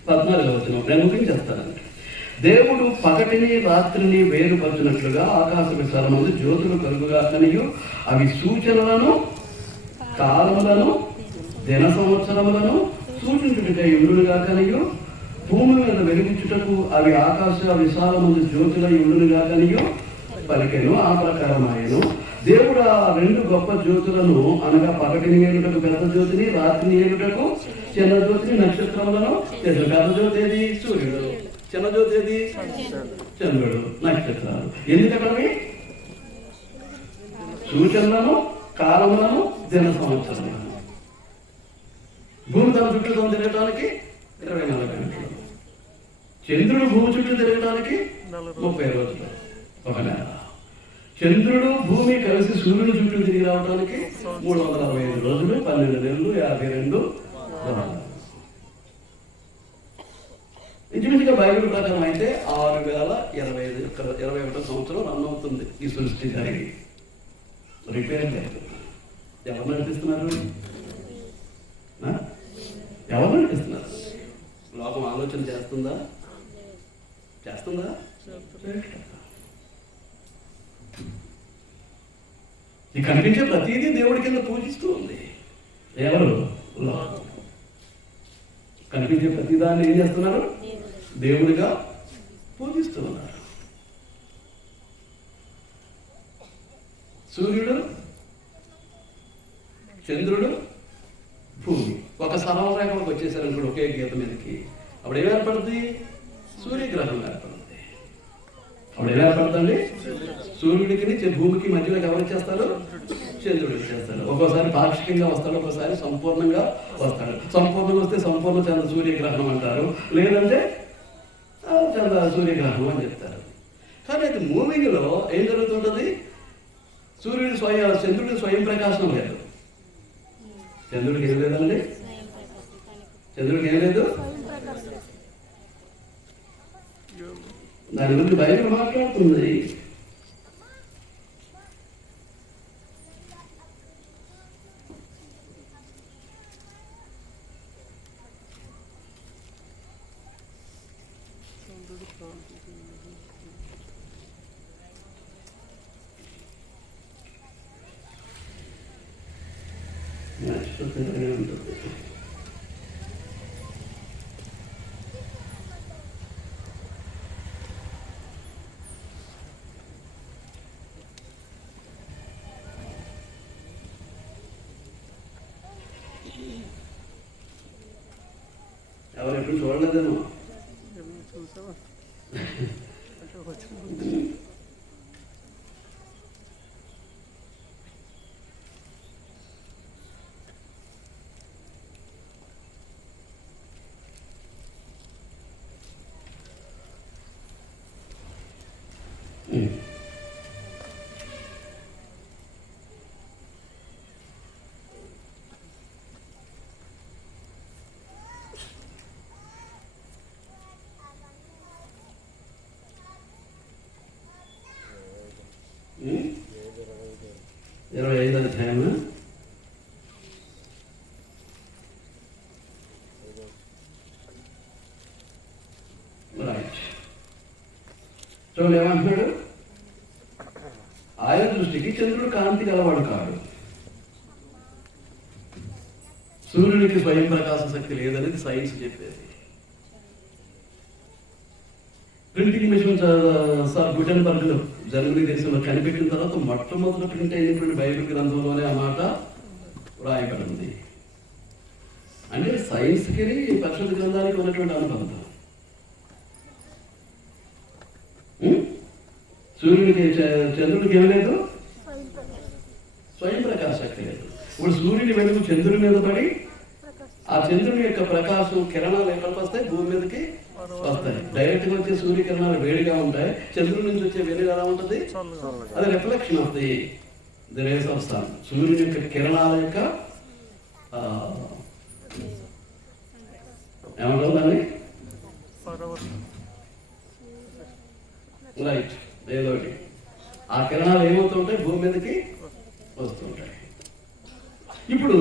14వ వచనం నేను ముగించేస్తానండి. దేవుడు పగటిని రాత్రిని వేరుపరచినట్లుగా ఆకాశ విశాలమందు జ్యోతులు కలుగుగా కనియు అవి సూచనలను, కాలములను, దిన సంవత్సరములను సూచించుటకై ఉండునుగా కనియు భూమి మీద వెలుగుచుటకు అవి ఆకాశ విశాలమందు జ్యోతులై ఉండునుగా కనియు పలికెను. ఆ ప్రకారమాయను. దేవుడు ఆ 2 గొప్ప జ్యోతులను అనగా పగటిని ఏలుటకు పెద్ద జ్యోతిని, రాత్రిని ఏలుటకు చిన్న జ్యోతిని, నక్షత్రములను. పెద్ద జ్యోతి ఏది? సూర్యుడు. చిన్న జ్యోతి ఏది? చంద్రుడు, నక్షత్రాలు. ఎందుకవి? సూచనలను, కాలములను, దిన సంవత్సరాలను. భూమి తన చుట్టూ తను తిరగటానికి 24 గంటలు. చంద్రుడు భూమి చుట్టూ తిరగటానికి 30 రోజులు, ఒక నెల. చంద్రుడు భూమి కలిసి సూర్యుని చుట్టూ తిరిగి రావడానికి 365 రోజులు, 12 నెలలు, 52 వారాలు. ఇంచుమించుగా బైబిల్ ప్రకారం అయితే 6021 సంవత్సరం రన్ అవుతుంది ఈ సృష్టి జరిగి. రిపేర్ లేదు. ఎవరు నడిపిస్తున్నారు? ఎవరు నడిపిస్తున్నారు? లోకం ఆలోచన చేస్తుందా? ఈ కనిపించే ప్రతిదీ దేవుడి కింద పూజిస్తూ ఉంది. ఎవరు? లోకం. కనిపించే ప్రతిదాన్ని ఏం చేస్తున్నారు? దేవుడిగా పూజిస్తూ ఉన్నారు. సూర్యుడు, చంద్రుడు, భూమి ఒక సరళరేఖలోకి వచ్చేసారనుకోండి, ఒకే గీత మీదకి. అప్పుడు ఏమి ఏర్పడుతుంది? సూర్యగ్రహం ఏర్పడుతుంది. అప్పుడు ఏమి ఏర్పడుతుంది? సూర్యుడికి భూమికి మధ్యలో ఎవరు చేస్తారు? చంద్రుడు చేస్తాడు. ఒక్కోసారి పాక్షికంగా వస్తాడు, ఒక్కోసారి సంపూర్ణంగా వస్తాడు. సంపూర్ణంగా వస్తే సంపూర్ణ చంద్ర సూర్యగ్రహణం అంటారు, లేదంటే చంద్ర సూర్యగ్రహణం అని చెప్తారు. కానీ అది మూవింగ్లో ఏం జరుగుతుంటుంది? చంద్రుడి స్వయం ప్రకాశం లేదు. చంద్రుడికి ఏం లేదండి? చంద్రుడికి ఏం లేదు. దాని గురించి బైబిల్ మాట్లాడుతుంది. ఎవరు ఎప్పుడు చూడలేదేమో. ఇరవై 25వ అధ్యాయము. రైట్. చూడండి ఏమంటున్నాడు? ఆయన దృష్టికి చంద్రుడు కాంతి గలవాడు కాడు, సూర్యుడికి స్వయం ప్రకాశ శక్తి లేదనేది సైన్స్ చెప్పేది. Printing machine sir Gutenberg Germany దేశంలో కనిపెట్టిన తర్వాత మొట్టమొదటి ప్రింట్ అయినటువంటి బైబిల్ గ్రంథంలోనే ఆ మాట వ్రాయబడింది. అంటే సైన్స్కి పరిశుద్ధ గ్రంథానికి ఉన్నటువంటి అనుబంధం. సూర్యుడికి చంద్రుడికి ఏమి లేదు? స్వయం ప్రకాశ శక్తి లేదు. ఇప్పుడు సూర్యుడి వెలుగు చంద్రుడి మీద పడి ఆ చంద్రుని యొక్క ప్రకాశం కిరణాలు ఎక్కడికి వస్తాయి? భూమి మీదకి వస్తాయి. డైరెక్ట్ గా వచ్చే సూర్యకిరణాలు వేడిగా ఉంటాయి. చంద్రుడి నుంచి వచ్చే వెలుగు ఎలా ఉంటుంది? అది reflection of the rays of sun. సూర్యుని యొక్క కిరణాల యొక్క ఏమంటారు దాన్ని? రైట్, ఏదో ఒకటి. ఆ కిరణాలు ఏమవుతుంటాయి? భూమి మీదకి వస్తుంటాయి. ఇప్పుడు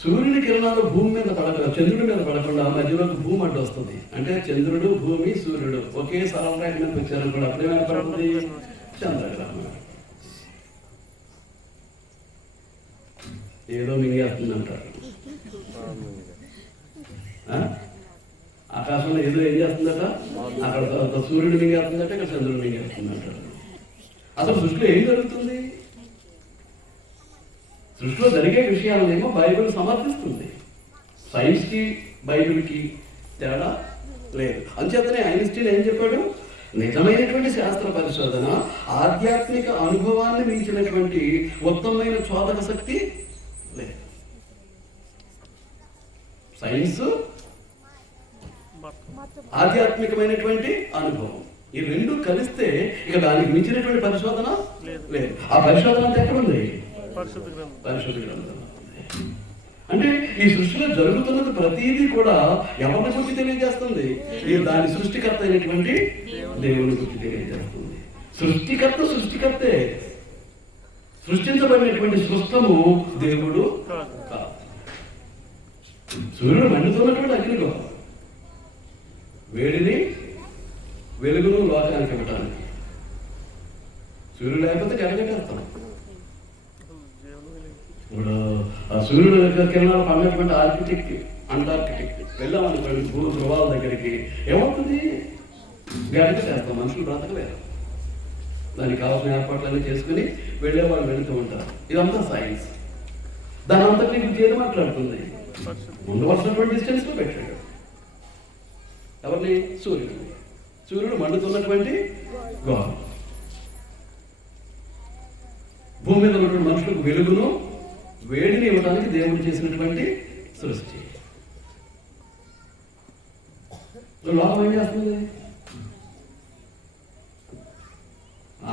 సూర్యుని కిరణాలు భూమి మీద పడకుండా, చంద్రుడి మీద పడకుండా మధ్యలోకి భూమి అడ్డు వస్తుంది. అంటే చంద్రుడు, భూమి, సూర్యుడు ఒకే సరళరేఖ మీద వచ్చారనుకోండి, అప్పుడేమైనా పడుతుంది? చంద్రగ్రహణం. ఏదో మింగేస్తుంది అంటారు. ఆకాశంలో ఏదో ఏం చేస్తుందట? అక్కడ సూర్యుడు మింగేస్తుందట, ఇక్కడ చంద్రుడు మింగేస్తుంది అంటారు. అసలు సృష్టిలో ఏం జరుగుతుంది? సృష్టిలో జరిగే విషయాలనేమో బైబిల్ సమర్థిస్తుంది. సైన్స్కి బైబిల్కి తేడా లేదు. అంచేతనే ఐన్స్టీన్ ఏం చెప్పాడు? నిజమైనటువంటి శాస్త్ర పరిశోధన ఆధ్యాత్మిక అనుభవాన్ని మించినటువంటి ఉత్తమమైన చోదక శక్తి లేదు. సైన్స్, ఆధ్యాత్మికమైనటువంటి అనుభవం, ఈ రెండు కలిస్తే ఇక దానికి మించినటువంటి పరిశోధన లేదు. ఆ పరిశోధన అంతా ఎక్కడుంది? పరిశుద్ధ గ్రంథం. అంటే ఈ సృష్టిలో జరుగుతున్నది ప్రతిదీ కూడా ఎవరిని గురించి తెలియజేస్తుంది? దాని సృష్టికర్త అయినటువంటి దేవుని గురించి తెలియజేస్తుంది. సృష్టికర్తే. సృష్టించబడినటువంటి సృష్టము దేవుడు కాదు. సూర్యుడు మండుతున్నటువంటి అగ్నిలో వేడిని వెలుగును లోకానికి ఇవ్వటానికి. సూర్యుడు లేకపోతే కరగటేస్తాం. ఇప్పుడు ఆ సూర్యుడు కిరణాలు పడినటువంటి అంటార్కిటిక్ వెళ్ళామనుకోండి, భూ ధృవాల దగ్గరికి, ఏమవుతుంది? గడక చేస్తాం. మనుషులు బ్రతకలేరు. దానికి కావాల్సిన ఏర్పాట్లన్నీ చేసుకుని వెళ్ళేవాళ్ళు వెళుతూ ఉంటారు. ఇదంతా సైన్స్. దాని అంతటి గురించి ఏది మాట్లాడుతుంది? ముందు వస్తున్నటువంటి డిస్టెన్స్ లో పెట్టాడు. ఎవరిని? సూర్యుడు మండుతున్నటువంటి గోడ. భూమి మీద ఉన్నటువంటి మనుషులకు వెలుగును వేడిని ఇవ్వడానికి దేవుడు చేసినటువంటి సృష్టి. లోకం ఏం చేస్తుంది?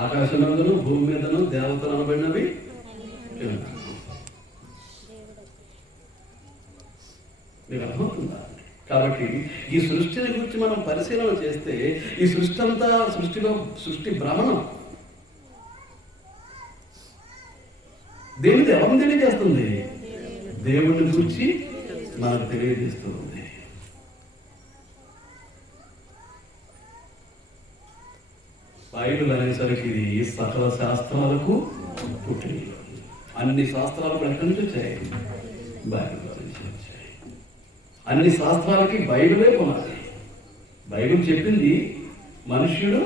ఆకాశమందును భూమి మీదను దేవతలు అనబడినవి. మీకు అర్థమవుతుందా? కాబట్టి ఈ సృష్టిని గురించి మనం పరిశీలన చేస్తే ఈ సృష్టి అంతా సృష్టి భ్రమణం. దేవుడు ఎవరిని తెలియజేస్తుంది? దేవుడిని గురించి మనకు తెలియజేస్తుంది. బైబిల్ అనేసరికి ఇది సకల శాస్త్రాలకు పుట్టిన. అన్ని శాస్త్రాలు ఎక్కడి నుంచి వచ్చాయి? బైబిల్ నుంచి వచ్చాయి. అన్ని శాస్త్రాలకి బైబిలే పునాది. బైబిల్ చెప్పింది మనుష్యుడు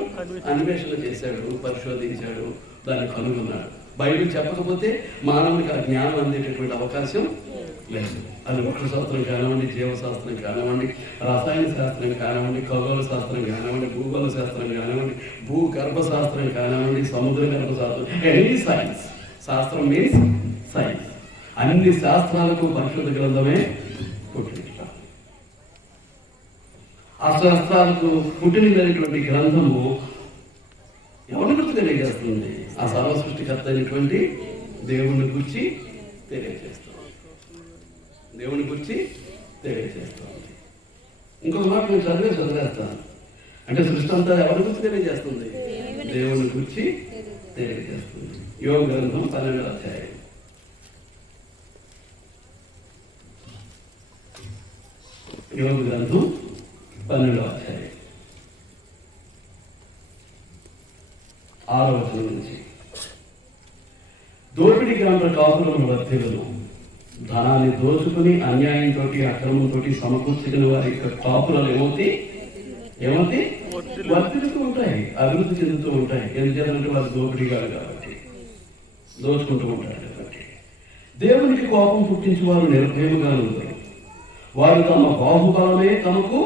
అన్వేషణ చేశాడు, పరిశోధించాడు, దాన్ని కనుగొన్నాడు. బైబిల్ చెప్పకపోతే మానవునికి ఆ జ్ఞానం అందేటటువంటి అవకాశం లేదు. అది వృక్షశాస్త్రం కానివ్వండి, జీవశాస్త్రం కానివ్వండి, రసాయన శాస్త్రం కానివ్వండి, ఖగోళ శాస్త్రం కానివ్వండి, భూగోళ శాస్త్రం కానివ్వండి, భూగర్భశాస్త్రం కానివ్వండి, సముద్ర గర్భశాస్త్రం, ఎనీ సైన్స్. శాస్త్రం మీన్స్ సైన్స్. అన్ని శాస్త్రాలకు పరిశుద్ధ గ్రంథమే పుట్టిన. ఆ శాస్త్రాలకు పుట్టినటువంటి గ్రంథము ఎవరిని గురించి తెలియజేస్తుంది? ఆ సర్వ సృష్టికర్త అయినటువంటి దేవుని గురించి తెలియజేస్తుంది. దేవుని గురించి తెలియజేస్తుంది. ఇంకొక మాట నేను చదివేస్తాను. అంటే సృష్టి అంతా ఎవరి గురించి తెలియజేస్తుంది? దేవుని గురించి తెలియజేస్తుంది. యోగ గ్రంథం 12వ అధ్యాయం. యోగ గ్రంథం 12వ అధ్యాయం 6వ వచనం నుంచి. దోపిడి గ్రామ కాపులను వర్తిలను ధనాన్ని దోచుకుని అన్యాయంతో అక్రమంతో సమకూర్చుకున్న వారి యొక్క కాపురాలు ఏమవుతాయి? వర్తిస్తూ ఉంటాయి, అభివృద్ధి చెందుతూ ఉంటాయి. ఎందుకంటే వారు దోపిడీగారు కాబట్టి, దోచుకుంటూ ఉంటారు కాబట్టి. దేవునికి కోపం పుట్టించి వారు నిర్భయముగా ఉంటారు. వారు తమ బాహుబలమే తమకు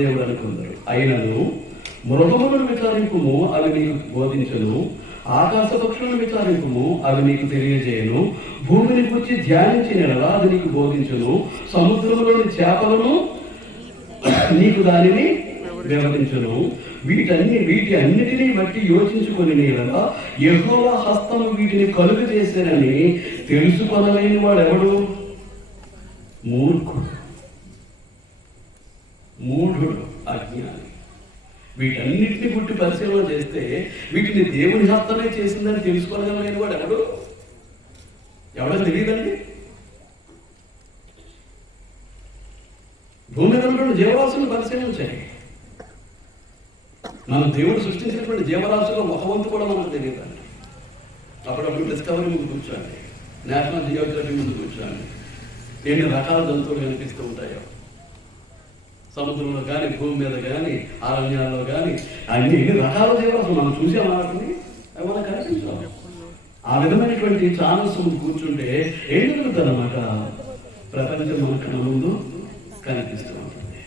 దేవుడు అనుకుంటారు. అయినను మృగములను విచారింపుము, అవి నీకు బోధించను. ఆకాశ పక్షులను విచారింపుము, అవి నీకు తెలియజేయను. భూమిని గురించి ధ్యానించిన ఎడల అది నీకు బోధించును. సముద్రములోని చేపలను నీకు దానిని వివరించును. వీటి అన్నిటినీ బట్టి యోచించుకొని ఎడల యెహోవా హస్తము వీటిని కలుగు చేశానని తెలుసుకొనలేని వాడు ఎవడు? మూఢుడు, అజ్ఞాని. వీటన్నిటిని గుట్టి పరిశీలన చేస్తే వీటిని దేవుని హస్తమే చేసిందని తెలుసుకోగలలేని వాడు ఎవడో తెలియదండి. భూమి మీద ఉన్నటువంటి జీవరాశులను పరిశీలించాయి. మనం దేవుడు సృష్టించినటువంటి జీవరాశుల్లో ఒక వంతు కూడా మనకు తెలియదండి. అప్పుడప్పుడు డిస్కవరీ ముందు కూర్చోండి, నేషనల్ జియోగ్రఫీ ముందు కూర్చోండి, ఎన్ని రకాల జంతువులు కనిపిస్తూ ఉంటాయో. సముద్రంలో కానీ, భూమి మీద కానీ, అరణ్యాల్లో కానీ అన్ని రకాల జీవరాశులు మనం చూసామని అవి మనకు కనిపించాలి. ఆ విధమైనటువంటి ఛానల్స్ ముందు కూర్చుంటే ఏం జరుగుతుంది అన్నమాట? ప్రపంచం మనకు ముందు కనిపిస్తూ ఉంటుంది.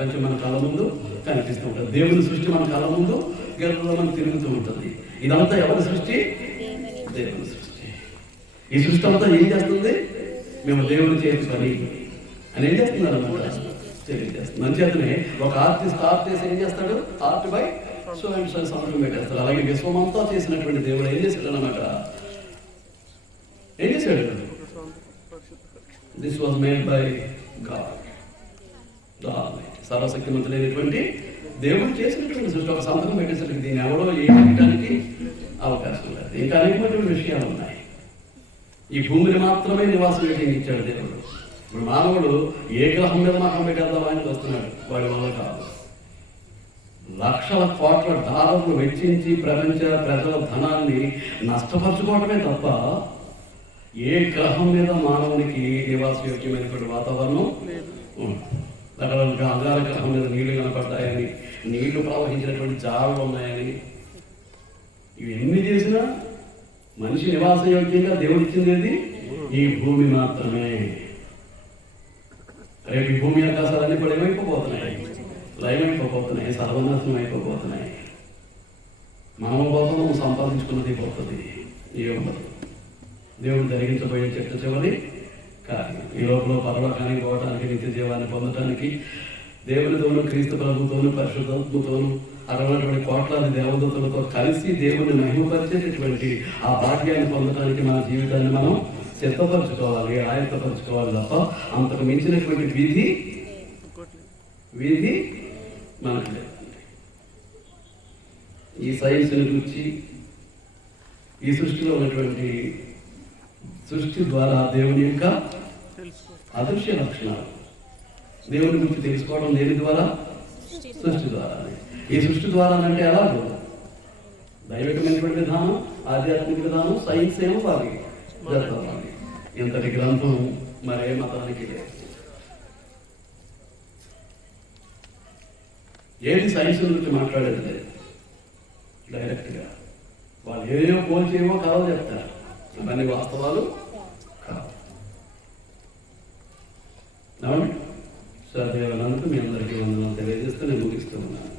ప్రపంచం మన కళ్ళ ముందు కనిపిస్తూ ఉంటుంది. దేవుని సృష్టి మన కళ్ళ ముందు గర్భంలో తిరుగుతూ ఉంటుంది. ఇదంతా ఎవరి సృష్టి? దేవుని సృష్టి. ఈ సృష్టి అంతా ఏం చేస్తుంది? మేము దేవుని చేతి పని అని ఏం చేస్తున్నారు అన్నమాట, తెలియజేస్తుంది. మంచిగానే ఒక ఆర్టిస్ట్ ఆర్ట్ చేసి ఏం చేస్తాడు? Art by so and so సంతకం పెట్టేస్తాడు. అలాగే విశ్వమంతా చేసినటువంటి దేవుడు ఏం చేశాడు అన్నమాట? ఏం చేశాడు? This was made by God. సర్వశక్తిమంతులైనటువంటి దేవుడు చేసినటువంటి సృష్టి. ఒక సంతకం పెట్టేసరికి దీన్ని ఎవరో ఏమిటానికి అవకాశం లేదు. ఇంకా అనేకమైనటువంటి విషయాలు ఉన్నాయి. ఈ భూమిని మాత్రమే నివాసం ఇచ్చాడు దేవుడు. ఇప్పుడు మానవుడు ఏ గ్రహం మీద మకం పెట్టేద్దాం అని వస్తున్నాడు, వాడి వల్ల కాదు. లక్షల కోట్ల డాలర్లు వెచ్చించి ప్రపంచ ప్రజల ధనాన్ని నష్టపరచుకోవడమే తప్ప ఏ గ్రహం మీద మానవునికి నివాసయోగ్యమైనటువంటి వాతావరణం అంగార గ్రహం మీద నీళ్లు కనపడతాయని, నీళ్లు ప్రవహించినటువంటి జాడలు ఉన్నాయని, ఇవి ఎన్ని చేసినా మనిషి నివాసయోగ్యంగా దేవుడు ఇచ్చింది ఏది? ఈ భూమి మాత్రమే. రేపు ఈ భూమి ఆకాశాలన్నీ కూడా ఏమైపోతున్నాయి? లయమైపోతున్నాయి, సర్వనాశనం అయిపోతున్నాయి. మనం పోతాం, సంపాదించుకున్నది పోతుంది. దేవుడు జరిగించబోయే చెట్టు చివరి కార్యం. ఈ లోపల పరలోకానికి పోవడానికి, నిత్య జీవాన్ని పొందడానికి దేవునితోనూ, క్రీస్తు ప్రభుతోనూ, పరిశుద్ధాత్మతోనూ, అక్కడ ఉన్నటువంటి కోట్లాది దేవదూతలతో కలిసి దేవుని మహిమపరిచేటటువంటి ఆ భాగ్యాన్ని పొందడానికి మన జీవితాన్ని మనం సిద్ధపరచుకోవాలి, ఆయత్తపరచుకోవాలి తప్ప అంతకు మించినటువంటి విధి మనకు లేదండి. ఈ సైన్స్ని గురించి, ఈ సృష్టిలో ఉన్నటువంటి సృష్టి ద్వారా దేవుని యొక్క అదృశ్య లక్షణాలు, దేవుని గురించి తెలుసుకోవడం దేని ద్వారా? సృష్టి ద్వారా. ఈ సృష్టి ద్వారా అంటే ఎలాగో దైవికమైనటువంటి విధానం, ఆధ్యాత్మిక విధానం, సైన్స్ ఏమో వారికి జరగాలి. ఇంతటి గ్రంథం మరే మతానికి లేదు. ఏది సైన్స్ గురించి మాట్లాడేది లేదు. డైరెక్ట్గా వాళ్ళు ఏవో పోల్చేవో కాదో చెప్తారు, అవన్నీ వాస్తవాలు కావు. అవును సార్, దేవాలయానికి మీ అందరికీ వందనాలు తెలియజేస్తే నేను ముగిస్తూ ఉన్నాను.